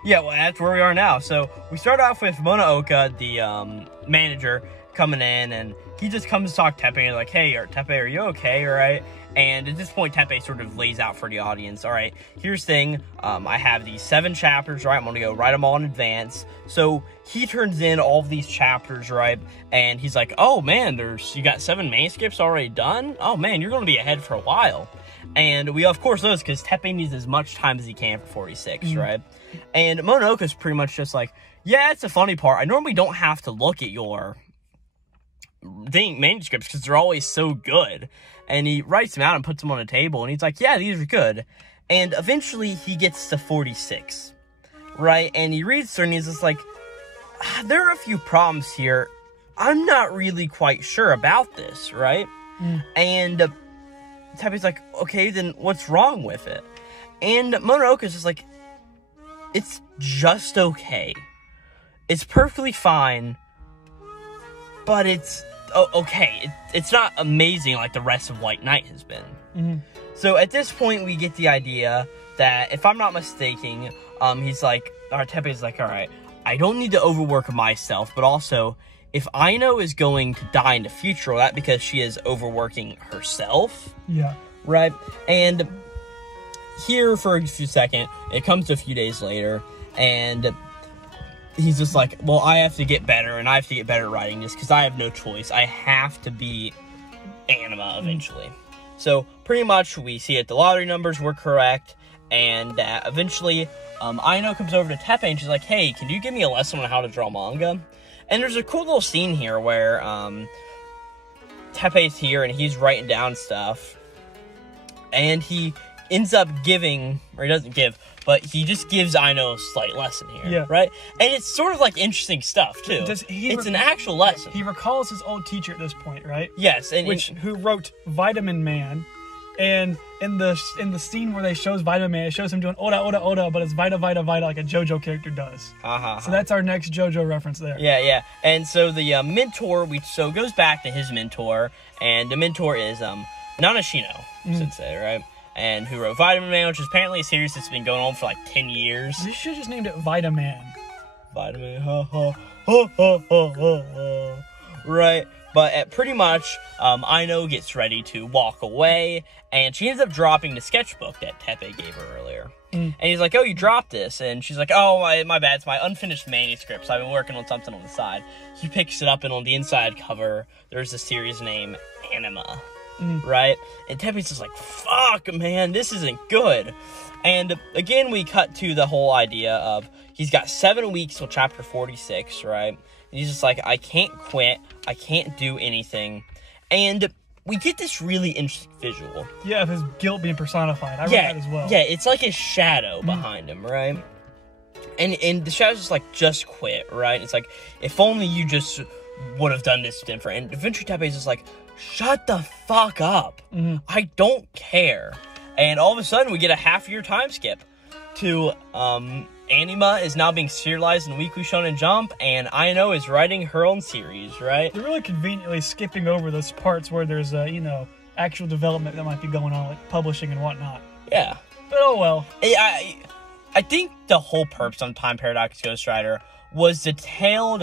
Yeah, well, that's where we are now. So we start off with Monaoka, the manager, coming in, and he just comes to talk to Teppei, like, hey, Teppei, are you okay, all right? And at this point, Teppei sort of lays out for the audience, all right, here's the thing, I have these 7 chapters, right? I'm going to go write them all in advance. So he turns in all of these chapters, right? And he's like, oh, man, you got 7 manuscripts already done? Oh, man, you're going to be ahead for a while. And we, of course, know this because Teppei needs as much time as he can for 46, right? And Mononoke's pretty much just like, yeah, it's a funny part. I normally don't have to look at your manuscripts because they're always so good. And he writes them out and puts them on a table, and he's like, yeah, these are good. And eventually he gets to 46, right? And he reads through and he's just like, there are a few problems here. I'm not really quite sure about this, right? And Teppei's like, okay, then what's wrong with it? And Mononoke's just like, it's just okay. It's perfectly fine, but it's okay. It's not amazing like the rest of White Knight has been. So at this point, we get the idea that, if I'm not mistaken, he's like, Teppei's like, all right, I don't need to overwork myself, but also, if Aino is going to die in the future, well, that's because she is overworking herself. Yeah. Right? And here for a few seconds, it comes to a few days later, and he's just like, well, I have to get better, and I have to get better at writing this, because I have no choice. I have to beat Anima eventually. So, pretty much, we see that the lottery numbers were correct, and that eventually, Aino comes over to Teppei, and she's like, hey, can you give me a lesson on how to draw manga? And there's a cool little scene here where, Teppei's here, and he's writing down stuff, and he ends up giving, or he doesn't give, but he just gives Aino a slight lesson here, right? And it's sort of like interesting stuff, too. It's an actual lesson. He recalls his old teacher at this point, right? Yes. Who wrote Vitamin Man, and in the scene where they shows Vitamin Man, it shows him doing Oda, Oda, Oda, but it's Vita, Vita, Vita, like a JoJo character does. So that's our next JoJo reference there. Yeah. And so the mentor, so goes back to his mentor, and the mentor is Nanashino Sensei, right? And who wrote Vitamin Man, which is apparently a series that's been going on for like 10 years. They should have just named it Vitamin. Vitamin, ha ha ha ha ha ha. Right? But pretty much, Aino gets ready to walk away, and she ends up dropping the sketchbook that Teppei gave her earlier. And he's like, oh, you dropped this. And she's like, oh, my bad, it's my unfinished manuscript, so I've been working on something on the side. He picks it up, and on the inside cover, there's the series name, Anima. Right? And Teppei's just like, fuck, man, this isn't good. And again, we cut to the whole idea of he's got 7 weeks till chapter 46, right? And he's just like, I can't quit. I can't do anything. And we get this really interesting visual. Yeah, of his guilt being personified. I read that as well. Yeah, it's like his shadow behind him, right? And the shadow's just like, just quit, right? It's like, if only you just would have done this different. And eventually Teppei's just like, shut the fuck up. I don't care. And all of a sudden, we get a half-year time skip to, Anima is now being serialized in Weekly Shonen Jump, and Aino is writing her own series, right? They're really conveniently skipping over those parts where there's, actual development that might be going on, like publishing and whatnot. Yeah. But oh well. I think the whole purpose on Time Paradox Ghostwriter was to tell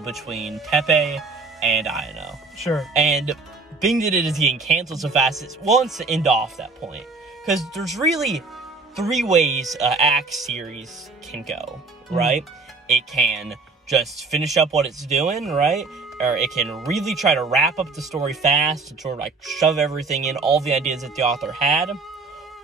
between Teppei and Aino. Sure. And being that it is getting canceled so fast, it wants to end off that point. Because there's really 3 ways an act series can go, right? It can just finish up what it's doing, right? Or it can really try to wrap up the story fast and sort of like shove everything in, all the ideas that the author had.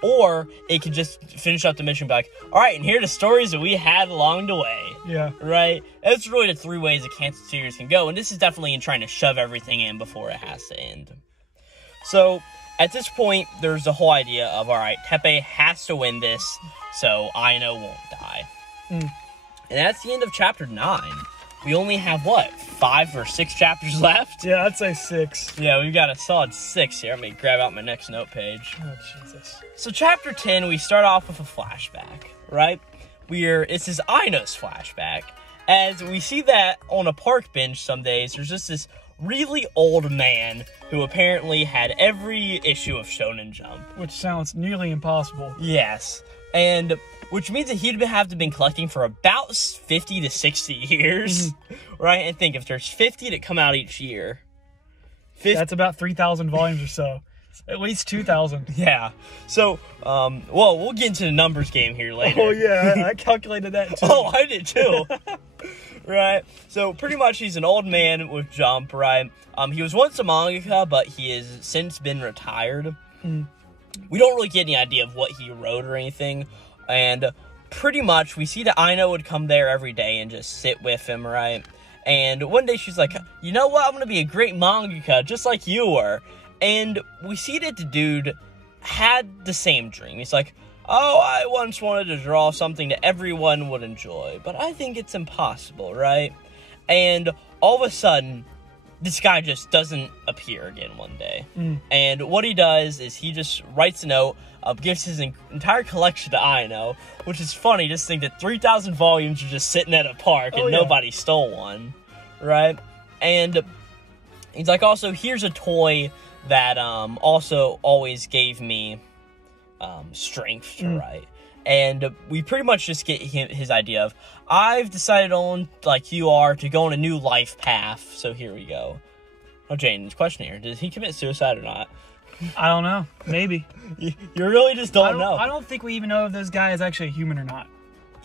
Or it could just finish up the mission and be like, all right, and here are the stories that we had along the way. Yeah. Right? That's really the 3 ways a canceled series can go, and this is definitely in trying to shove everything in before it has to end. So, at this point, there's the whole idea of, all right, Teppei has to win this, so Aino won't die. And that's the end of chapter 9. We only have, 5 or 6 chapters left? Yeah, I'd say 6. Yeah, we've got a solid 6 here. Let me grab out my next note page. Oh, Jesus. So chapter 10, we start off with a flashback, right? This is Aino's flashback. As we see that on a park bench some days, there's just this really old man who apparently had every issue of Shonen Jump. Which sounds nearly impossible. Yes. And which means that he'd have to have been collecting for about 50 to 60 years, right? And think, if there's 50 that come out each year. That's about 3,000 volumes or so. At least 2,000. Yeah. So, we'll get into the numbers game here later. Oh, yeah. I calculated that, too. Oh, I did, too. Right? So, pretty much he's an old man with Jump, right? He was once a mangaka, but he has since been retired. We don't really get any idea of what he wrote or anything. And pretty much, we see that Aino would come there every day and just sit with him, right? And one day she's like, you know what? I'm going to be a great mangaka, just like you were. And we see that the dude had the same dream. He's like, oh, I once wanted to draw something that everyone would enjoy, but I think it's impossible, right? And all of a sudden, this guy just doesn't appear again one day. And what he does is he just writes a note, gives his entire collection to Aino, which is funny, just think that 3,000 volumes are just sitting at a park and nobody stole one, right? And he's like, also, here's a toy that also always gave me strength to write. And we pretty much just get his idea of, I've decided on, like you are, to go on a new life path, so here we go. Oh, Jaden's question here, did he commit suicide or not? I don't know. Maybe. You really just don't know. I don't think we even know if this guy is actually a human or not.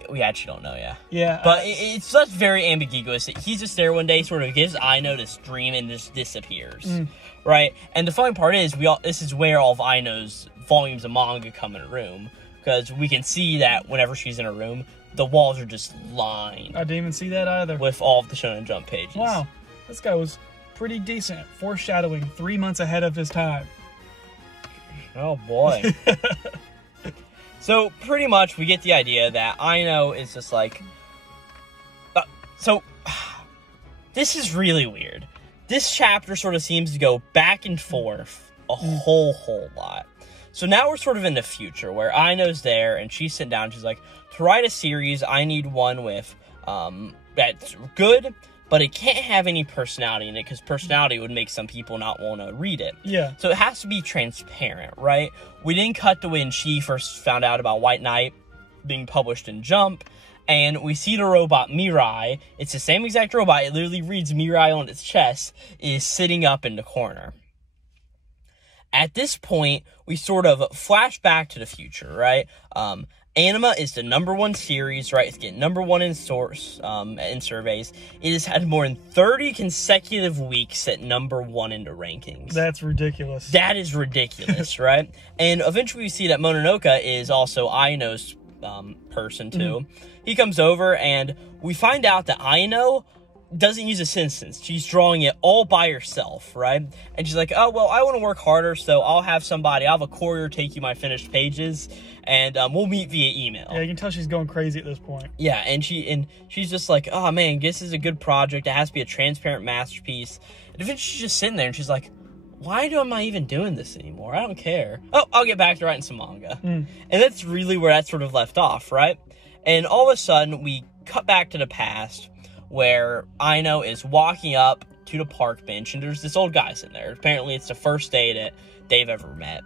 We actually don't know, yeah. Yeah. But it's just very ambiguous. He's just there one day, sort of gives Aino this dream and just disappears. Right? And the funny part is, this is where all of Aino's volumes of manga come in a room. Because we can see that whenever she's in a room, the walls are just lined. I didn't even see that either. With all of the Shonen Jump pages. Wow. This guy was pretty decent at foreshadowing 3 months ahead of his time. Oh, boy. So, pretty much, we get the idea that Aino is just like... this is really weird. This chapter sort of seems to go back and forth a whole lot. So now we're sort of in the future, where Aino's there, and she's sitting down, and she's like, to write a series, I need one with, that's good, but it can't have any personality in it, because personality would make some people not want to read it. Yeah. So it has to be transparent, right? We didn't cut to when she first found out about White Knight being published in Jump, and we see the robot Mirai. It's the same exact robot, it literally reads Mirai on its chest, is sitting up in the corner. At this point, we sort of flash back to the future, right? Anima is the #1 series, right? It's getting #1 in in surveys. It has had more than 30 consecutive weeks at #1 in the rankings. That's ridiculous. That is ridiculous, right? And eventually we see that Mononoke is also Aino's person, too. He comes over, and we find out that Aino doesn't use a sentence. She's drawing it all by herself, right? And she's like, oh, well, I want to work harder, so I'll have a courier take you my finished pages, and we'll meet via email. Yeah, you can tell she's going crazy at this point. Yeah, and she's just like, oh, man, this is a good project. It has to be a transparent masterpiece. And eventually she's just sitting there, and she's like, why am I even doing this anymore? I don't care. Oh, I'll get back to writing some manga. And that's really where that sort of left off, right? And all of a sudden, we cut back to the past, where Aino is walking up to the park bench, and there's this old guy sitting there. Apparently, it's the first day that they've ever met.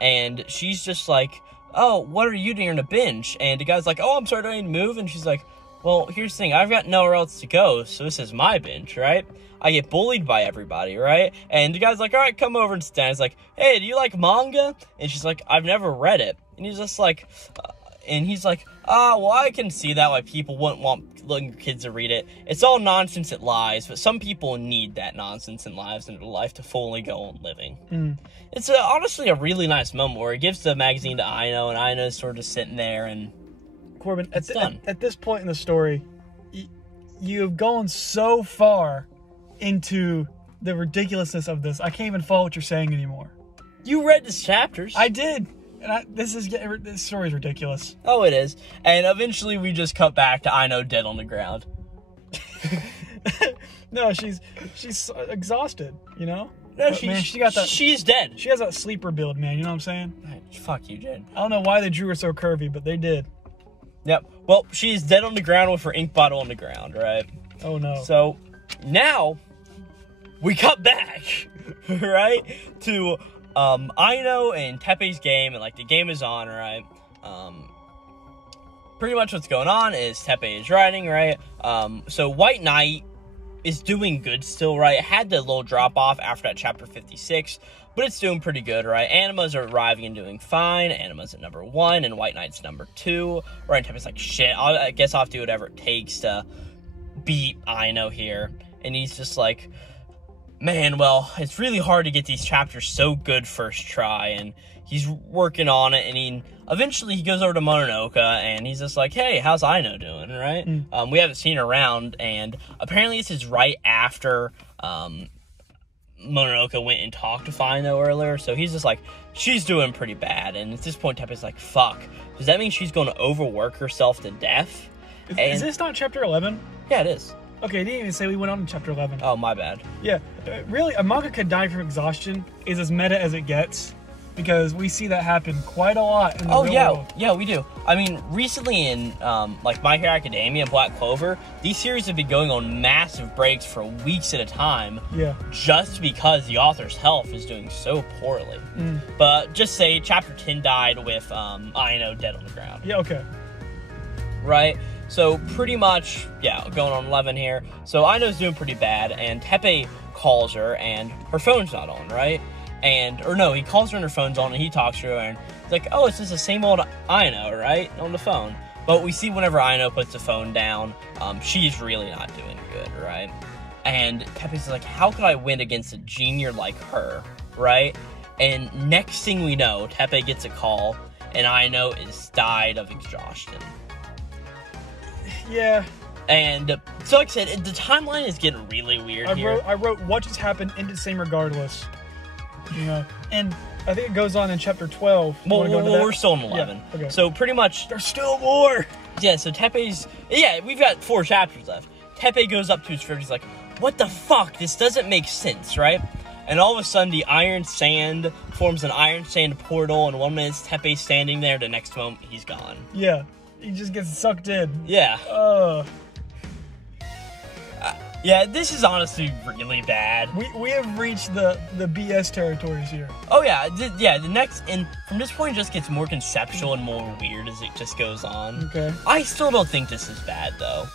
And she's just like, oh, what are you doing on the bench? And the guy's like, oh, I'm sorry, I need to move. And she's like, well, here's the thing. I've got nowhere else to go, so this is my bench, right? I get bullied by everybody, right? And the guy's like, all right, come over and stand. He's like, hey, do you like manga? And she's like, I've never read it. And he's just like, well, I can see that why people wouldn't want little kids to read it. It's all nonsense, it lies, but some people need that nonsense and lies in their life to fully go on living. It's honestly a really nice moment where he gives the magazine to Aino, and Aino's sort of sitting there, and Corbin, at this point in the story, you have gone so far into the ridiculousness of this. I can't even follow what you're saying anymore. You read the chapters. I did. And this story's ridiculous. Oh, it is. And eventually we just cut back to Aino dead on the ground. No, she's exhausted, you know? No, she's dead. She has that sleeper build, man, you know what I'm saying? Right, fuck you, Jen. I don't know why they drew her so curvy, but they did. Yep. Well, she's dead on the ground with her ink bottle on the ground, right? Oh, no. So, now, we cut back, right, to Aino and Teppei's game, and, like, the game is on, right? Pretty much what's going on is Teppei is riding, right? So White Knight is doing good still, right? It had the little drop-off after that chapter 56, but it's doing pretty good, right? Animas are arriving and doing fine. Anima's at number 1, and White Knight's number 2, right? And Teppei's like, shit, I guess I'll have to do whatever it takes to beat Aino here. And he's just like, man, well, it's really hard to get these chapters so good first try, and he's working on it, and eventually he goes over to Mononoke, and he's just like, hey, how's Aino doing, right? We haven't seen her around, and apparently this is right after Mononoke went and talked to Aino earlier, so he's just like, she's doing pretty bad, and at this point, Teppei's like, fuck, does that mean she's going to overwork herself to death? Is this not chapter 11? Yeah, it is. Okay, I didn't even say we went on to chapter 11. Oh, my bad. Yeah, really, a mangaka dying from exhaustion is as meta as it gets, because we see that happen quite a lot in the real world. Yeah, we do. I mean, recently in, like, My Hero Academia and Black Clover, these series have been going on massive breaks for weeks at a time, just because the author's health is doing so poorly. But just say chapter 10 died with Aino dead on the ground. Yeah, okay. Right? So, pretty much, yeah, going on 11 here. So, Aino's doing pretty bad, and Teppei calls her, and her phone's not on, right? He calls her and her phone's on, and he talks to her, and he's like, oh, it's just the same old Aino, right? On the phone. But we see whenever Aino puts the phone down, she's really not doing good, right? And Teppei's like, how could I win against a junior like her, right? And next thing we know, Teppei gets a call, and Aino is died of exhaustion. Yeah. And so, like I said, the timeline is getting really weird here. I wrote what just happened into the same regardless. You know, and I think it goes on in chapter 12. Well, we're still in 11. Yeah, okay. So pretty much, there's still more. Yeah, so Teppei's, we've got 4 chapters left. Teppei goes up to his friend, he's like, what the fuck? This doesn't make sense, right? And all of a sudden, the iron sand forms an iron sand portal, and 1 minute Teppei standing there, the next moment, he's gone. Yeah. He just gets sucked in. Yeah. Yeah, this is honestly really bad. We have reached the BS territories here. Oh yeah, the next, and from this point it just gets more conceptual and more weird as it just goes on. Okay. I still don't think this is bad though.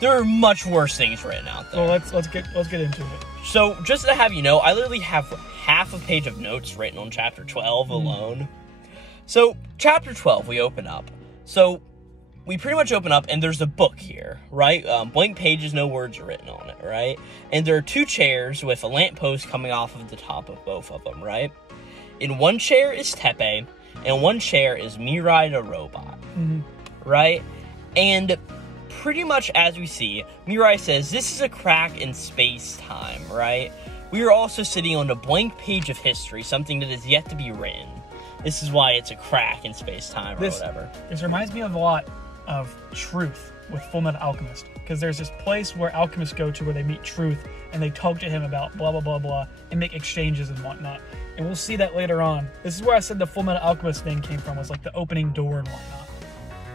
There are much worse things written out there. Well, let's get into it. So just to have you know, I literally have half a page of notes written on chapter 12 alone. So chapter 12, we open up. So we pretty much open up, and there's a book here, right? Blank pages, no words are written on it, right? And there are 2 chairs with a lamppost coming off of the top of both of them, right? In one chair is Teppei, and one chair is Mirai the robot, right? And pretty much as we see, Mirai says, this is a crack in space-time, right? We are also sitting on a blank page of history, something that is yet to be written. This is why it's a crack in space-time or whatever. This reminds me of a lot of Truth with Fullmetal Alchemist, because there's this place where alchemists go to where they meet Truth and they talk to him about blah blah blah blah and make exchanges and whatnot, and we'll see that later on. This is where I said the Fullmetal Alchemist thing came from, was like the opening door and whatnot.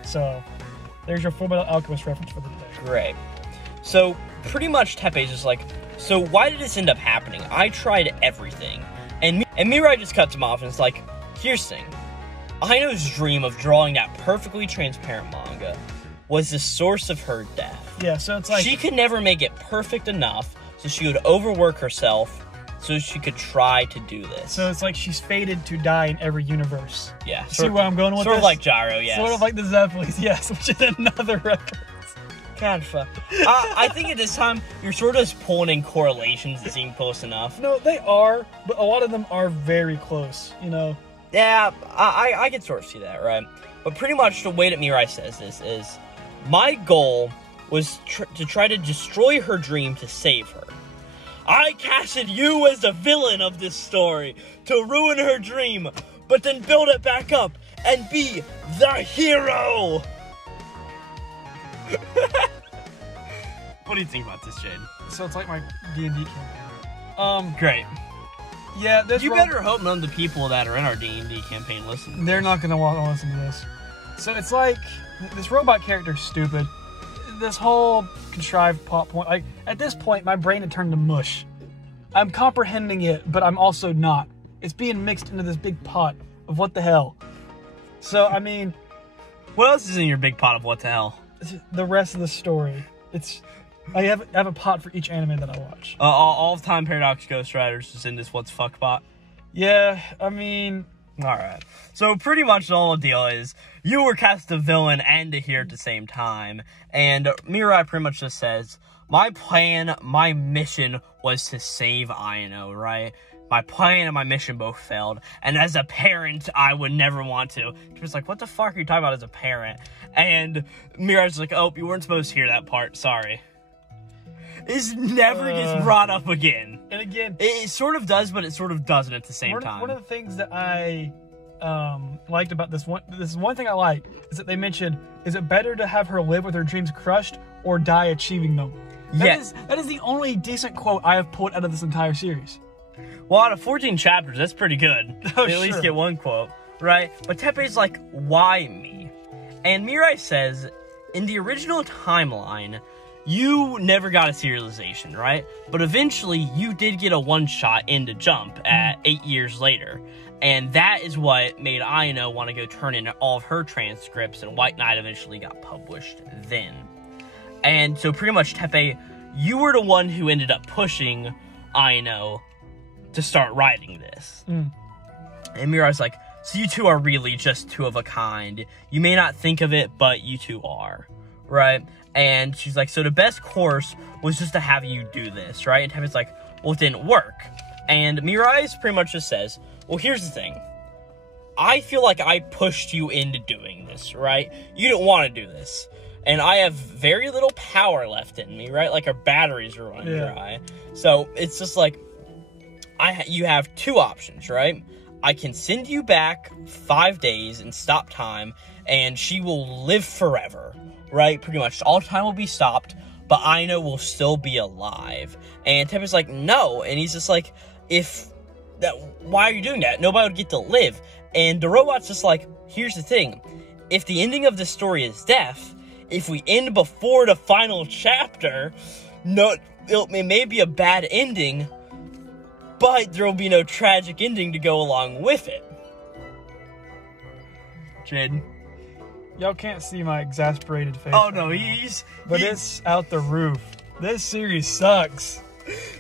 So there's your Fullmetal Alchemist reference for the day. Great. So pretty much Teppei's just like, so why did this end up happening? I tried everything. And Mirai just cuts him off and is like, here's the thing. Aino's dream of drawing that perfectly transparent manga was the source of her death. Yeah, so it's like... She could never make it perfect enough, so she would overwork herself so she could try to do this. So it's like she's fated to die in every universe. Yeah. See where I'm going with this? Sort of like Gyro, yes. Sort of like the Zeppelis, yes, which is another reference. Kind of. I think at this time, you're sort of just pulling in correlations that seem close enough. No, they are, but a lot of them are very close, you know? Yeah, I can sort of see that, right? But pretty much the way that Mirai says this is, my goal was to try to destroy her dream to save her. I casted you as the villain of this story to ruin her dream, but then build it back up and be the hero! What do you think about this, Jade? So it's like my D&D campaign. Great. Yeah, this You better hope none of the people that are in our D&D campaign listen to this. They're not going to want to listen to this. So it's like, this robot character's stupid. This whole contrived plot point, like, at this point, my brain had turned to mush. I'm comprehending it, but I'm also not. It's being mixed into this big pot of what the hell. So, I mean... What else is in your big pot of what the hell? The rest of the story. I have a pot for each anime that I watch. All of Time Paradox Ghostwriters is in this what's fuck pot? Yeah, I mean... Alright. So pretty much the whole deal is, you were cast a villain and a hero at the same time, and Mirai pretty much just says, my plan, my mission was to save Ayano, right? My plan and my mission both failed, and as a parent, I would never want to. She was like, what the fuck are you talking about as a parent? And Mirai's like, oh, you weren't supposed to hear that part, sorry. This never gets brought up again. And again... It sort of does, but it sort of doesn't at the same time. One of the things that I liked about this is one thing I like, is that they mentioned, is it better to have her live with her dreams crushed or die achieving them? Yes. That is the only decent quote I have pulled out of this entire series. Well, out of 14 chapters, that's pretty good. Oh, at least get one quote, right? But Teppei's like, why me? And Mirai says, in the original timeline, you never got a serialization, right? But eventually, you did get a one-shot into Jump at 8 years later. And that is what made Ayano want to go turn in all of her transcripts, and White Knight eventually got published then. And so pretty much, Teppei, you were the one who ended up pushing Ayano to start writing this. And Mirai's like, so you two are really just two of a kind. You may not think of it, but you two are, right? And she's like, so the best course was just to have you do this, right? And Teppei's like, well, it didn't work. And Mirai pretty much just says, well, here's the thing. I feel like I pushed you into doing this, right? You didn't want to do this. And I have very little power left in me, right? Like our batteries are running dry. So it's just like, you have two options, right? I can send you back 5 days and stop time, and she will live forever, right? Pretty much all time will be stopped, but Aino will still be alive. And Teppei's like, no. And he's just like, why are you doing that? Nobody would get to live. And the robot's just like, here's the thing. If the ending of the story is death, if we end before the final chapter, it may be a bad ending, but there will be no tragic ending to go along with it. Jaden. Y'all can't see my exasperated face. Oh no, But it's out the roof. This series sucks.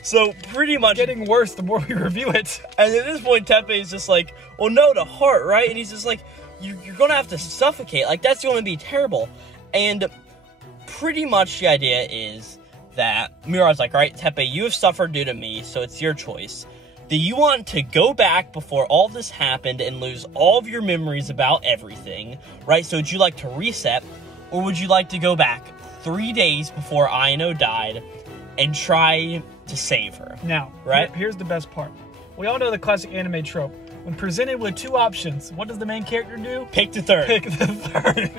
So pretty much it's getting worse the more we review it. And at this point, Teppei is just like, well, no, the heart, right? And he's just like, you're gonna have to suffocate. Like, that's gonna be terrible. And pretty much the idea is that Mirai's like, all right, Teppei, you have suffered due to me, so it's your choice. Do you want to go back before all this happened and lose all of your memories about everything, right? So would you like to reset, or would you like to go back 3 days before Aino died and try to save her? Now, right? Here's the best part. We all know the classic anime trope. When presented with two options, what does the main character do? Pick the third. Pick the third.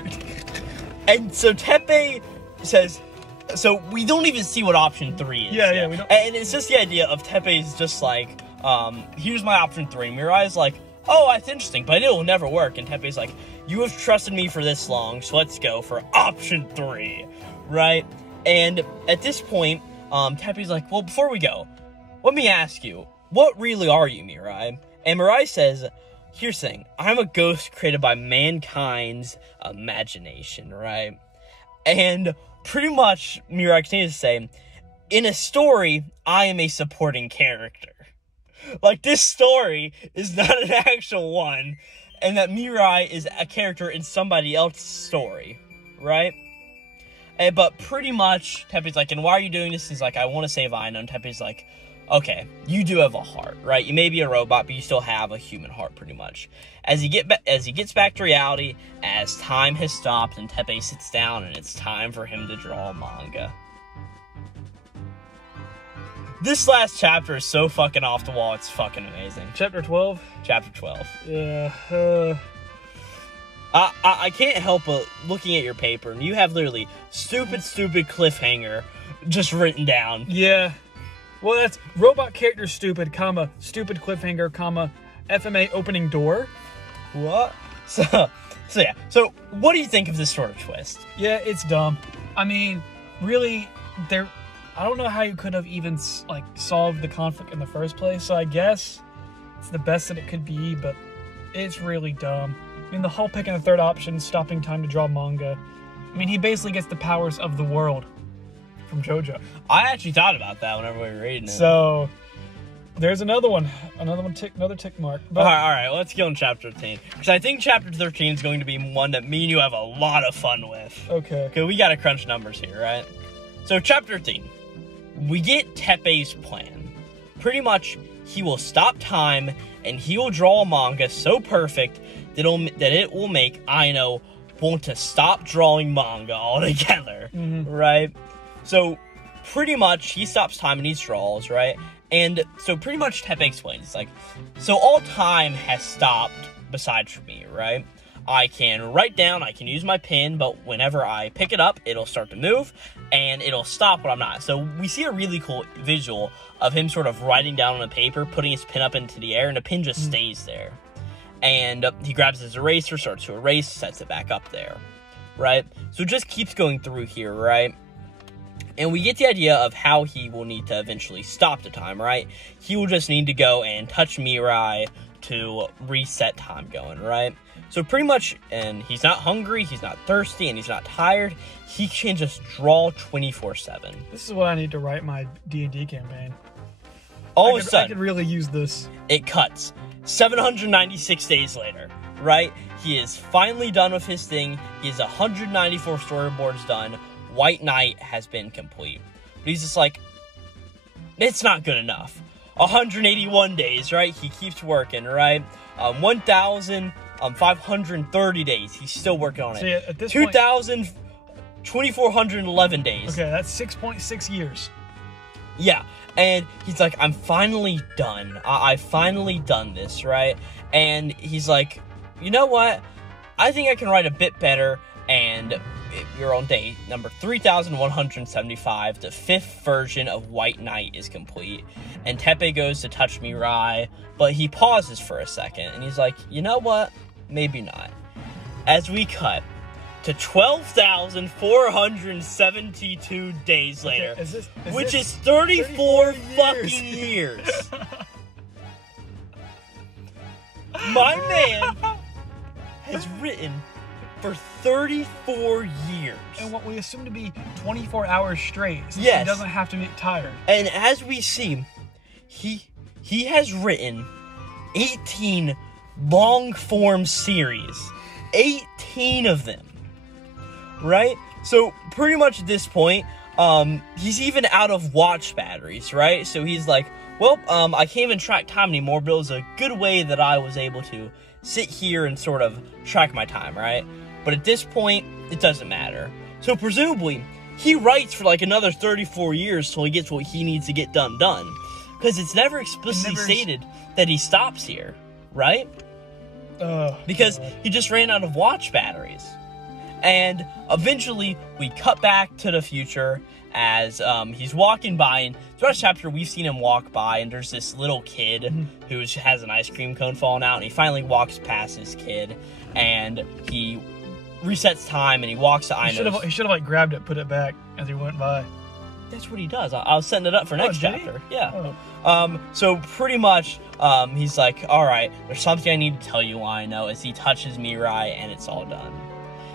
And so Teppei says, so we don't even see what option 3 is. Yeah, we don't. And it's just the idea of Teppei's just like, here's my option 3. Mirai's like, oh, that's interesting, but it'll never work. And Teppei's like, you have trusted me for this long, so let's go for option 3, right? And at this point, Teppei's like, well, before we go, let me ask you, what really are you, Mirai? And Mirai says, here's the thing, I'm a ghost created by mankind's imagination, right? And pretty much, Mirai continues to say, in a story, I am a supporting character. Like, this story is not an actual one, and that Mirai is a character in somebody else's story, right? But pretty much, Teppei's like, and why are you doing this? He's like, I want to save Aino. And Teppei's like, okay, you do have a heart, right? You may be a robot, but you still have a human heart, pretty much. As he gets back to reality, as time has stopped, and Teppei sits down, and it's time for him to draw a manga. This last chapter is so fucking off the wall, it's fucking amazing. Chapter 12? Chapter 12. Yeah, I can't help but looking at your paper, and you have literally stupid cliffhanger just written down. Yeah. Well, that's robot character stupid, comma, stupid cliffhanger, comma, FMA opening door. What? So yeah. So, what do you think of this sort of twist? Yeah, it's dumb. I mean, really, I don't know how you could have even, like, solved the conflict in the first place, so I guess it's the best that it could be, but it's really dumb. I mean, the whole picking the third option, stopping time to draw manga. I mean, he basically gets the powers of the world from JoJo. I actually thought about that whenever we were reading it. So, there's another tick mark. But all right, let's go on chapter 13. Because I think chapter 13 is going to be one that me and you have a lot of fun with. Okay. Because we got to crunch numbers here, right? So, chapter 13. We get Teppei's plan. Pretty much, he will stop time, and he will draw a manga so perfect that it will make Aino want to stop drawing manga altogether, right? So, pretty much, he stops time and he draws, right? And so, pretty much, Teppei explains, it's like, so all time has stopped besides for me, right? I can write down, I can use my pen, but whenever I pick it up, it'll start to move, and it'll stop when I'm not. So we see a really cool visual of him sort of writing down on a paper, putting his pen up into the air, and the pen just stays there. And he grabs his eraser, starts to erase, sets it back up there, right? So it just keeps going through here, right? And we get the idea of how he will need to eventually stop the time, right? He will just need to go and touch Mirai to reset time going, right? So pretty much, and he's not hungry, he's not thirsty, and he's not tired. He can just draw 24/7. This is what I need to write my D&D campaign. All of a sudden, I could really use this. It cuts 796 days later, right? He is finally done with his thing. He has 194 storyboards done. White Knight has been complete. But he's just like, it's not good enough. 181 days, right? He keeps working, right? 1,530 days. He's still working on it. So yeah, at this 2,411 days. Okay, that's 6.6 years. Yeah, and he's like, I'm finally done. I finally done this, right? And he's like, you know what? I think I can write a bit better, and you're on day number 3,175. The 5th version of White Knight is complete. And Teppei goes to touch Mirai, but he pauses for a second, and he's like, you know what? Maybe not. As we cut to 12,472 days later, which is 34 fucking years. My man has written for 34 years. And what we assume to be 24 hours straight. So yes. He doesn't have to get tired. And as we see, he has written 18 long-form series. 18 of them. Right? So, pretty much at this point, he's even out of watch batteries, right? So he's like, well, I can't even track time anymore, but it was a good way that I was able to sit here and sort of track my time, right? But at this point, it doesn't matter. So presumably, he writes for like another 34 years till he gets what he needs to get done. Because it's never explicitly stated that he stops here, right? Because he just ran out of watch batteries. And eventually, we cut back to the future as he's walking by, and throughout the chapter, we've seen him walk by, and there's this little kid who has an ice cream cone falling out, and he finally walks past this kid, and he resets time, and he walks to Aino's. He should have like grabbed it, put it back as he went by. That's what he does. I was setting it up for next chapter. Yeah. Oh. So pretty much, he's like, all right, there's something I need to tell you, Aino, as he touches Mirai, and it's all done.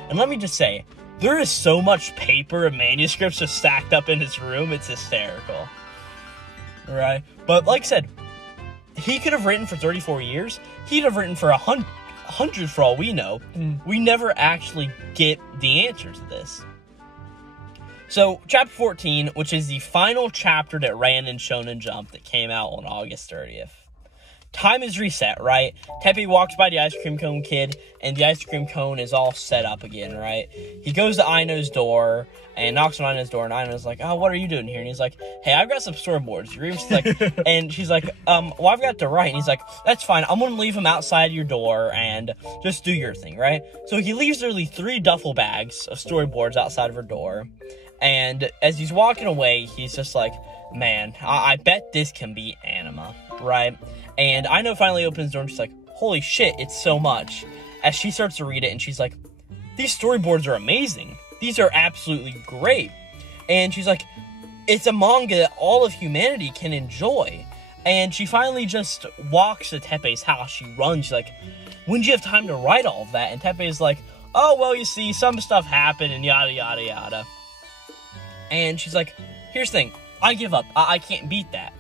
And let me just say, There is so much paper and manuscripts just stacked up in his room, it's hysterical. Right? But like I said, he could have written for 34 years. He'd have written for 100 for all we know. We never actually get the answer to this. So, chapter 14, which is the final chapter that ran in Shonen Jump that came out on August 30th. Time is reset, right? Teppei walks by the ice cream cone kid, and the ice cream cone is all set up again, right? He goes to Aino's door, and knocks on Aino's door, and Aino's like, oh, what are you doing here? And he's like, hey, I've got some storyboards. She's like, and she's like, well, I've got to write. And he's like, that's fine. I'm going to leave him outside your door, and just do your thing, right? So he leaves literally 3 duffel bags of storyboards outside of her door, and as he's walking away, he's just like, man, I bet this can be anima, right? And Aino finally opens the door and she's like, holy shit, it's so much. As she starts to read it and she's like, these storyboards are amazing. These are absolutely great. And she's like, it's a manga that all of humanity can enjoy. And she finally just walks to Teppei's house. She runs. She's like, when did you have time to write all of that? And Teppei's like, oh, well, you see, some stuff happened and yada, yada, yada. And she's like, here's the thing. I give up. I can't beat that.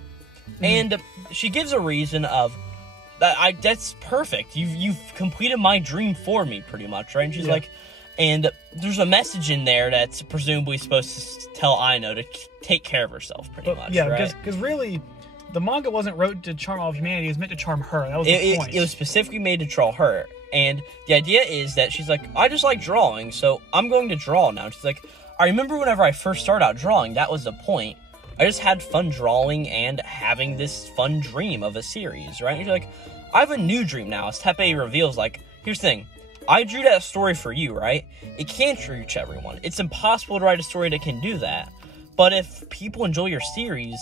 And she gives a reason of, that's perfect. You've completed my dream for me, pretty much, right? And she's like, and there's a message in there that's presumably supposed to tell Aino to take care of herself, pretty much, yeah, right? because really, the manga wasn't wrote to charm all of humanity. It was meant to charm her. That was the point. It was specifically made to troll her. And the idea is that she's like, I just like drawing, so I'm going to draw now. And she's like, I remember whenever I first started out drawing, that was the point. I just had fun drawing and having this fun dream of a series, right? And you're like, I have a new dream now. As Teppei reveals, like, here's the thing. I drew that story for you, right? It can't reach everyone. It's impossible to write a story that can do that. But if people enjoy your series,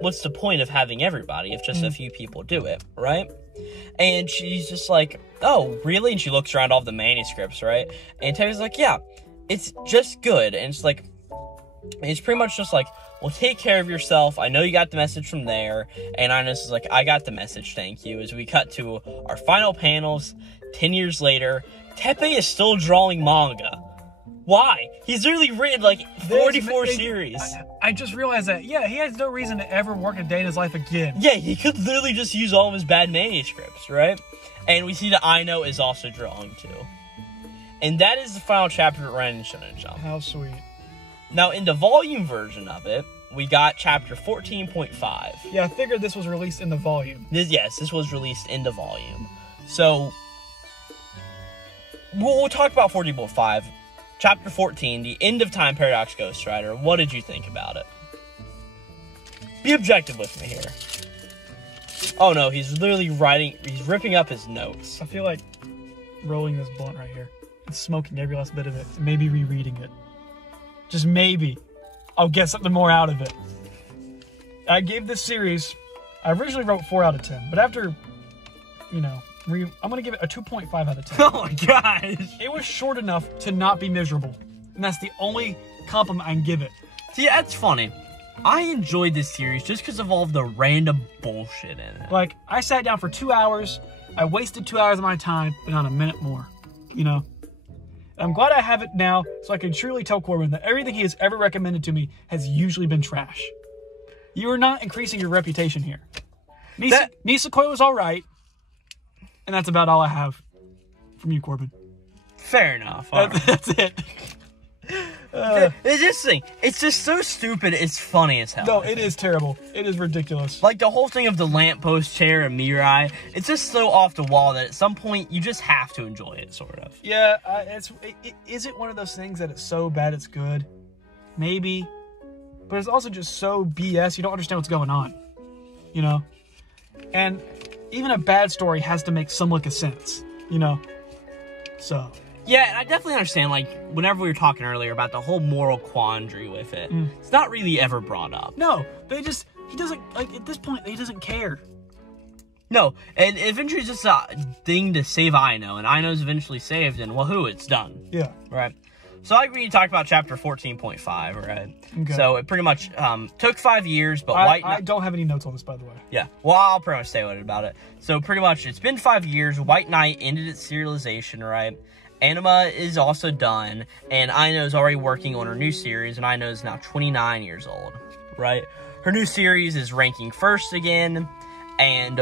what's the point of having everybody if just a few people do it, right? And she's just like, oh, really? And she looks around all the manuscripts, right? And Teppei's like, yeah, it's just good. And it's like, it's pretty much just like, well, take care of yourself. I know you got the message from there. And Ines is like, I got the message, thank you. As we cut to our final panels, 10 years later, Teppei is still drawing manga. Why? He's literally written like 44 series. I just realized that, yeah, he has no reason to ever work a day in his life again. Yeah, he could literally just use all of his bad manuscripts, right? And we see that Aino is also drawing too. And that is the final chapter that ran in Shonen Jump. How sweet. Now, in the volume version of it, we got chapter 14.5. Yeah, I figured this was released in the volume. This was released in the volume. So, we'll talk about 14.5. Chapter 14, the end of Time Paradox Ghostwriter. What did you think about it? Be objective with me here. Oh no, he's literally he's ripping up his notes. I feel like rolling this blunt right here and smoking every last bit of it and maybe rereading it. Just maybe I'll get something more out of it. I gave this series, I originally wrote 4 out of 10, but after, I'm going to give it a 2.5 out of 10. Oh my gosh. It was short enough to not be miserable. And that's the only compliment I can give it. See, that's funny. I enjoyed this series just because of all of the random bullshit in it. Like, I sat down for 2 hours, I wasted 2 hours of my time, but not a minute more, I'm glad I have it now, so I can truly tell Corbin that everything he has ever recommended to me has usually been trash. You are not increasing your reputation here. Nisekoi was alright, and that's about all I have from you, Corbin. Fair enough. That's it. It's this thing. It's just so stupid. It's funny as hell. No, it is terrible. It is ridiculous. Like the whole thing of the lamppost chair and Mirai. It's just so off the wall that at some point you just have to enjoy it, sort of. Yeah, is it one of those things that it's so bad it's good? Maybe. But it's also just so BS, you don't understand what's going on. And even a bad story has to make some lick of sense. So... Yeah, I definitely understand, like, whenever we were talking earlier about the whole moral quandary with it, it's not really ever brought up. No, he doesn't, like, at this point, he doesn't care. No, and eventually it's just a thing to save Aino, and Aino's eventually saved, and woohoo, it's done. Yeah. Right. So like we talked about chapter 14.5, right? Okay. So it pretty much took 5 years, but I don't have any notes on this, by the way. Yeah, well, I'll pretty much say about it. So pretty much, it's been 5 years, White Knight ended its serialization, right? Anima is also done, and Aino's already working on her new series, and Aino is now 29 years old, right? Her new series is ranking first again, and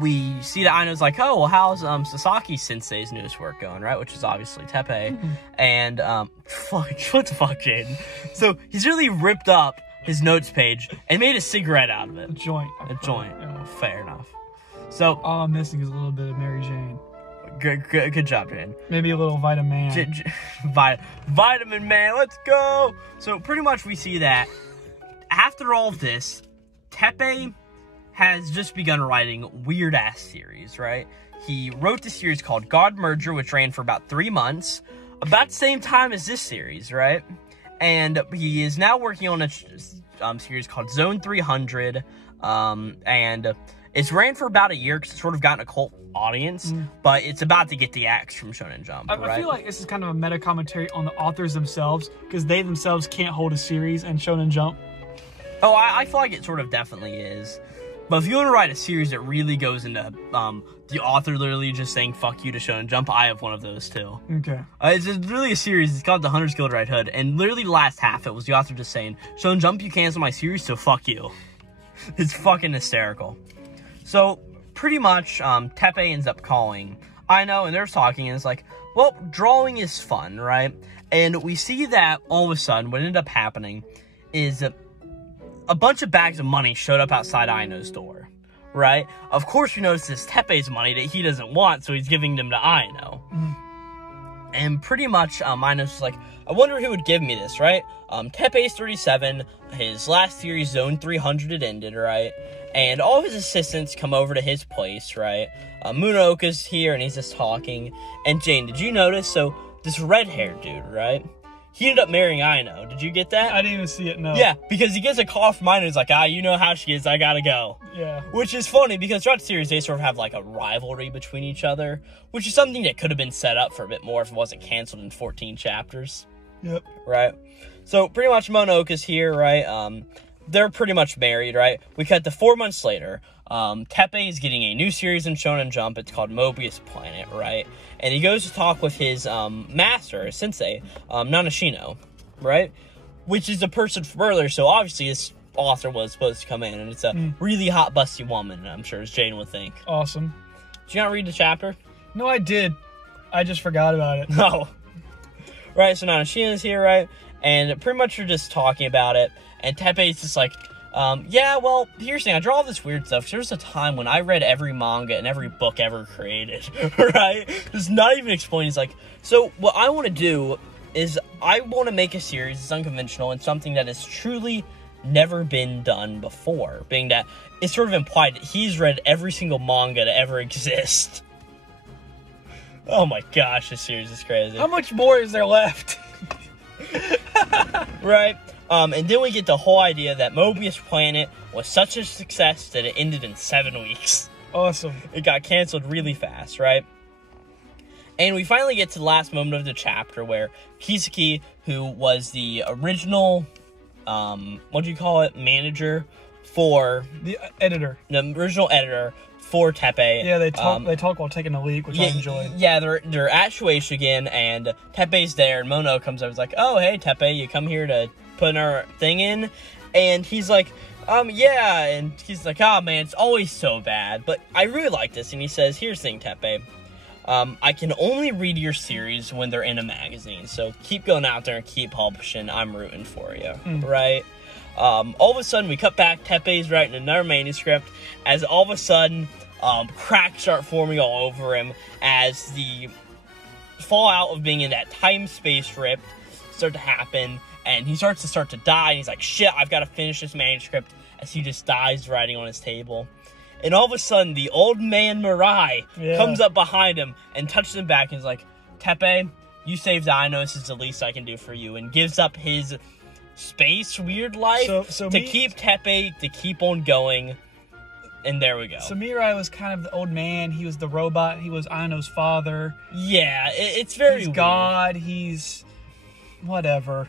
we see that Aino's like, oh, well, how's Sasaki-sensei's newest work going, right? Which is obviously Teppei, and, what the fuck, Jaden? So, he's really ripped up his notes page and made a cigarette out of it. A joint. A joint. Yeah. Fair enough. So, all I'm missing is a little bit of Mary Jane. Good job, Jaden. Maybe a little Vitamin Man. Vitamin Man, let's go! So, pretty much we see that after all of this, Teppei has just begun writing weird-ass series, right? He wrote this series called God Merger, which ran for about 3 months, about the same time as this series, right? And he is now working on a series called Zone 300, and it's ran for about a year because it's sort of gotten a cult audience, but it's about to get the axe from Shonen Jump, right? I feel like this is kind of a meta commentary on the authors themselves, because they themselves can't hold a series in Shonen Jump. Oh, I feel like it sort of definitely is. But if you want to write a series that really goes into the author literally just saying fuck you to Shonen Jump, I have one of those too. Okay. It's really a series. It's called The Hunter's Guild Red Hood, and literally the last half it was the author just saying, Shonen Jump, you cancel my series, so fuck you. It's fucking hysterical. So, pretty much, Teppei ends up calling Aino, and they're talking, and it's like, well, drawing is fun, right? And we see that all of a sudden, what ended up happening is a bunch of bags of money showed up outside Aino's door, right? Of course, we notice it's Teppei's money that he doesn't want, so he's giving them to Aino. And pretty much, Aino's just like, I wonder who would give me this, right? Teppei's 37, his last series, Zone 300, had ended, right? And all of his assistants come over to his place, right? Munaoka's here, and he's just talking. And Jane, did you notice? So, this red-haired dude, right? He ended up marrying Aino. Did you get that? I didn't even see it, no. Yeah, because he gets a call from Aino. He's like, you know how she is. I gotta go. Yeah. Which is funny, because throughout the series, they sort of have, like, a rivalry between each other, which is something that could have been set up for a bit more if it wasn't canceled in 14 chapters. Yep. Right? So, pretty much Mononoke's here, right? They're pretty much married, right? We cut to 4 months later. Teppei is getting a new series in Shonen Jump. It's called Mobius Planet, right? And he goes to talk with his master, his sensei, Nanashino, right? Which is a person from earlier, so obviously this author was supposed to come in, and it's a really hot, busty woman, I'm sure, as Jane would think. Awesome. Did you not read the chapter? No, I did. I just forgot about it. No. Right, so Nanashino's here, right? And pretty much you're just talking about it, and Teppei's just like, yeah, well, here's the thing, I draw all this weird stuff. There was a time when I read every manga and every book ever created, right? It's not even explained. It's like, so what I want to do is I want to make a series that's unconventional and something that has truly never been done before, being that it's sort of implied that he's read every single manga to ever exist. Oh my gosh, this series is crazy. How much more is there left? Right? And then we get the whole idea that Mobius Planet was such a success that it ended in 7 weeks. Awesome. It got canceled really fast, right? And we finally get to the last moment of the chapter where Kiseki, who was the original, what do you call it, manager for... The editor. The original editor for Teppei. Yeah, they talk while taking a leak, which I enjoyed. Yeah, they're at Shueisha again, and Teppei's there, and Mono comes over and is like, oh, hey, Teppei, you come here to put our thing in? And he's like, yeah, and he's like, oh, man, it's always so bad, but I really like this, and he says, here's the thing, Teppei, I can only read your series when they're in a magazine, so keep going out there and keep publishing, I'm rooting for you, right? All of a sudden, we cut back, Teppei's writing another manuscript, as all of a sudden, cracks start forming all over him, as the fallout of being in that time-space rift start to happen, and he starts to die, and he's like, shit, I've got to finish this manuscript, as he just dies writing on his table. And all of a sudden, the old man Mirai comes up behind him and touches him back, and is like, Teppei, you saved Aino, this is the least I can do for you, and gives up his space weird life to keep Teppei, to keep on going, and there we go. So Mirai was kind of the old man, he was the robot, he was Aino's father. Yeah, it's very weird. God, he's... whatever.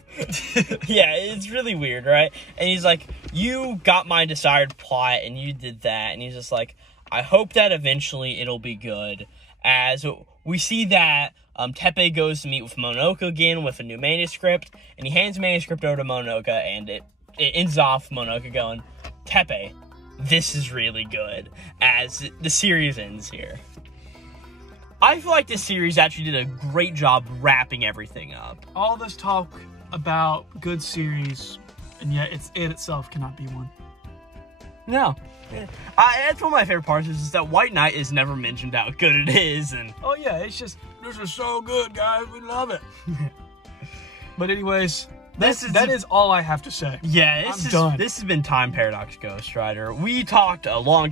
Yeah, it's really weird, right? And he's like, you got my desired plot, and you did that, and he's just like, I hope that eventually it'll be good, as we see that Teppei goes to meet with Mononoke again with a new manuscript, and he hands the manuscript over to Mononoke, and it ends off Mononoke going, Teppei, this is really good, as the series ends here. I feel like this series actually did a great job wrapping everything up. All this talk about good series, and yet it itself cannot be one. No. That's one of my favorite parts is that White Knight is never mentioned how good it is. And oh yeah, it's just, this is so good, guys. We love it. But anyways, that is all I have to say. Yeah, I'm done. This has been Time Paradox Ghostwriter. We talked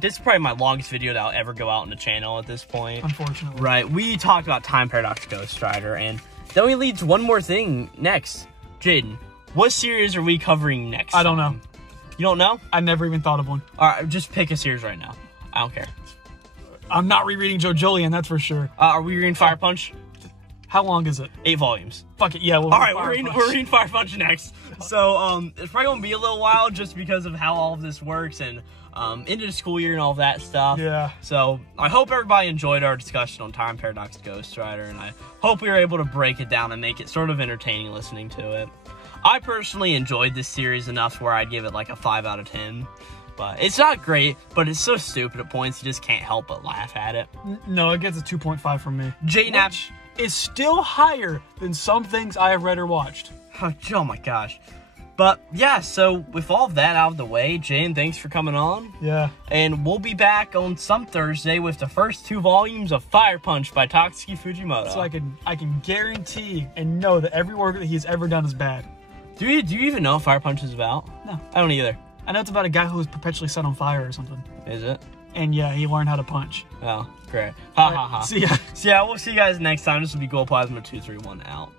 this is probably my longest video that'll ever go out on the channel at this point. Unfortunately. Right, we talked about Time Paradox Ghostwriter, and that only leads to one more thing next. Jaden, what series are we covering next? I don't know. You don't know? I never even thought of one. Alright, just pick a series right now. I don't care. I'm not rereading JoJolion, that's for sure. Are we reading Fire Punch? How long is it? 8 volumes. Fuck it, yeah. Alright, we're reading Fire Punch next. So, it's probably gonna be a little while just because of how all of this works and into the school year and all that stuff. Yeah. So, I hope everybody enjoyed our discussion on Time Paradox Ghostwriter, and I hope we were able to break it down and make it sort of entertaining listening to it. I personally enjoyed this series enough where I'd give it like a 5 out of 10. But it's not great, but it's so stupid at points you just can't help but laugh at it. No, it gets a 2.5 from me. Which is still higher than some things I have read or watched. Oh my gosh. But yeah, so with all of that out of the way, Jane, thanks for coming on. Yeah. And we'll be back on some Thursday with the first 2 volumes of Fire Punch by Tatsuki Fujimoto. So I can guarantee and know that every work that he's ever done is bad. Do you even know what Fire Punch is about? No. I don't either. I know it's about a guy who was perpetually set on fire or something. Is it? And yeah, he learned how to punch. Oh, great. Ha ha ha. See ya. So yeah, we'll see you guys next time. This will be Glowplasma 231 out.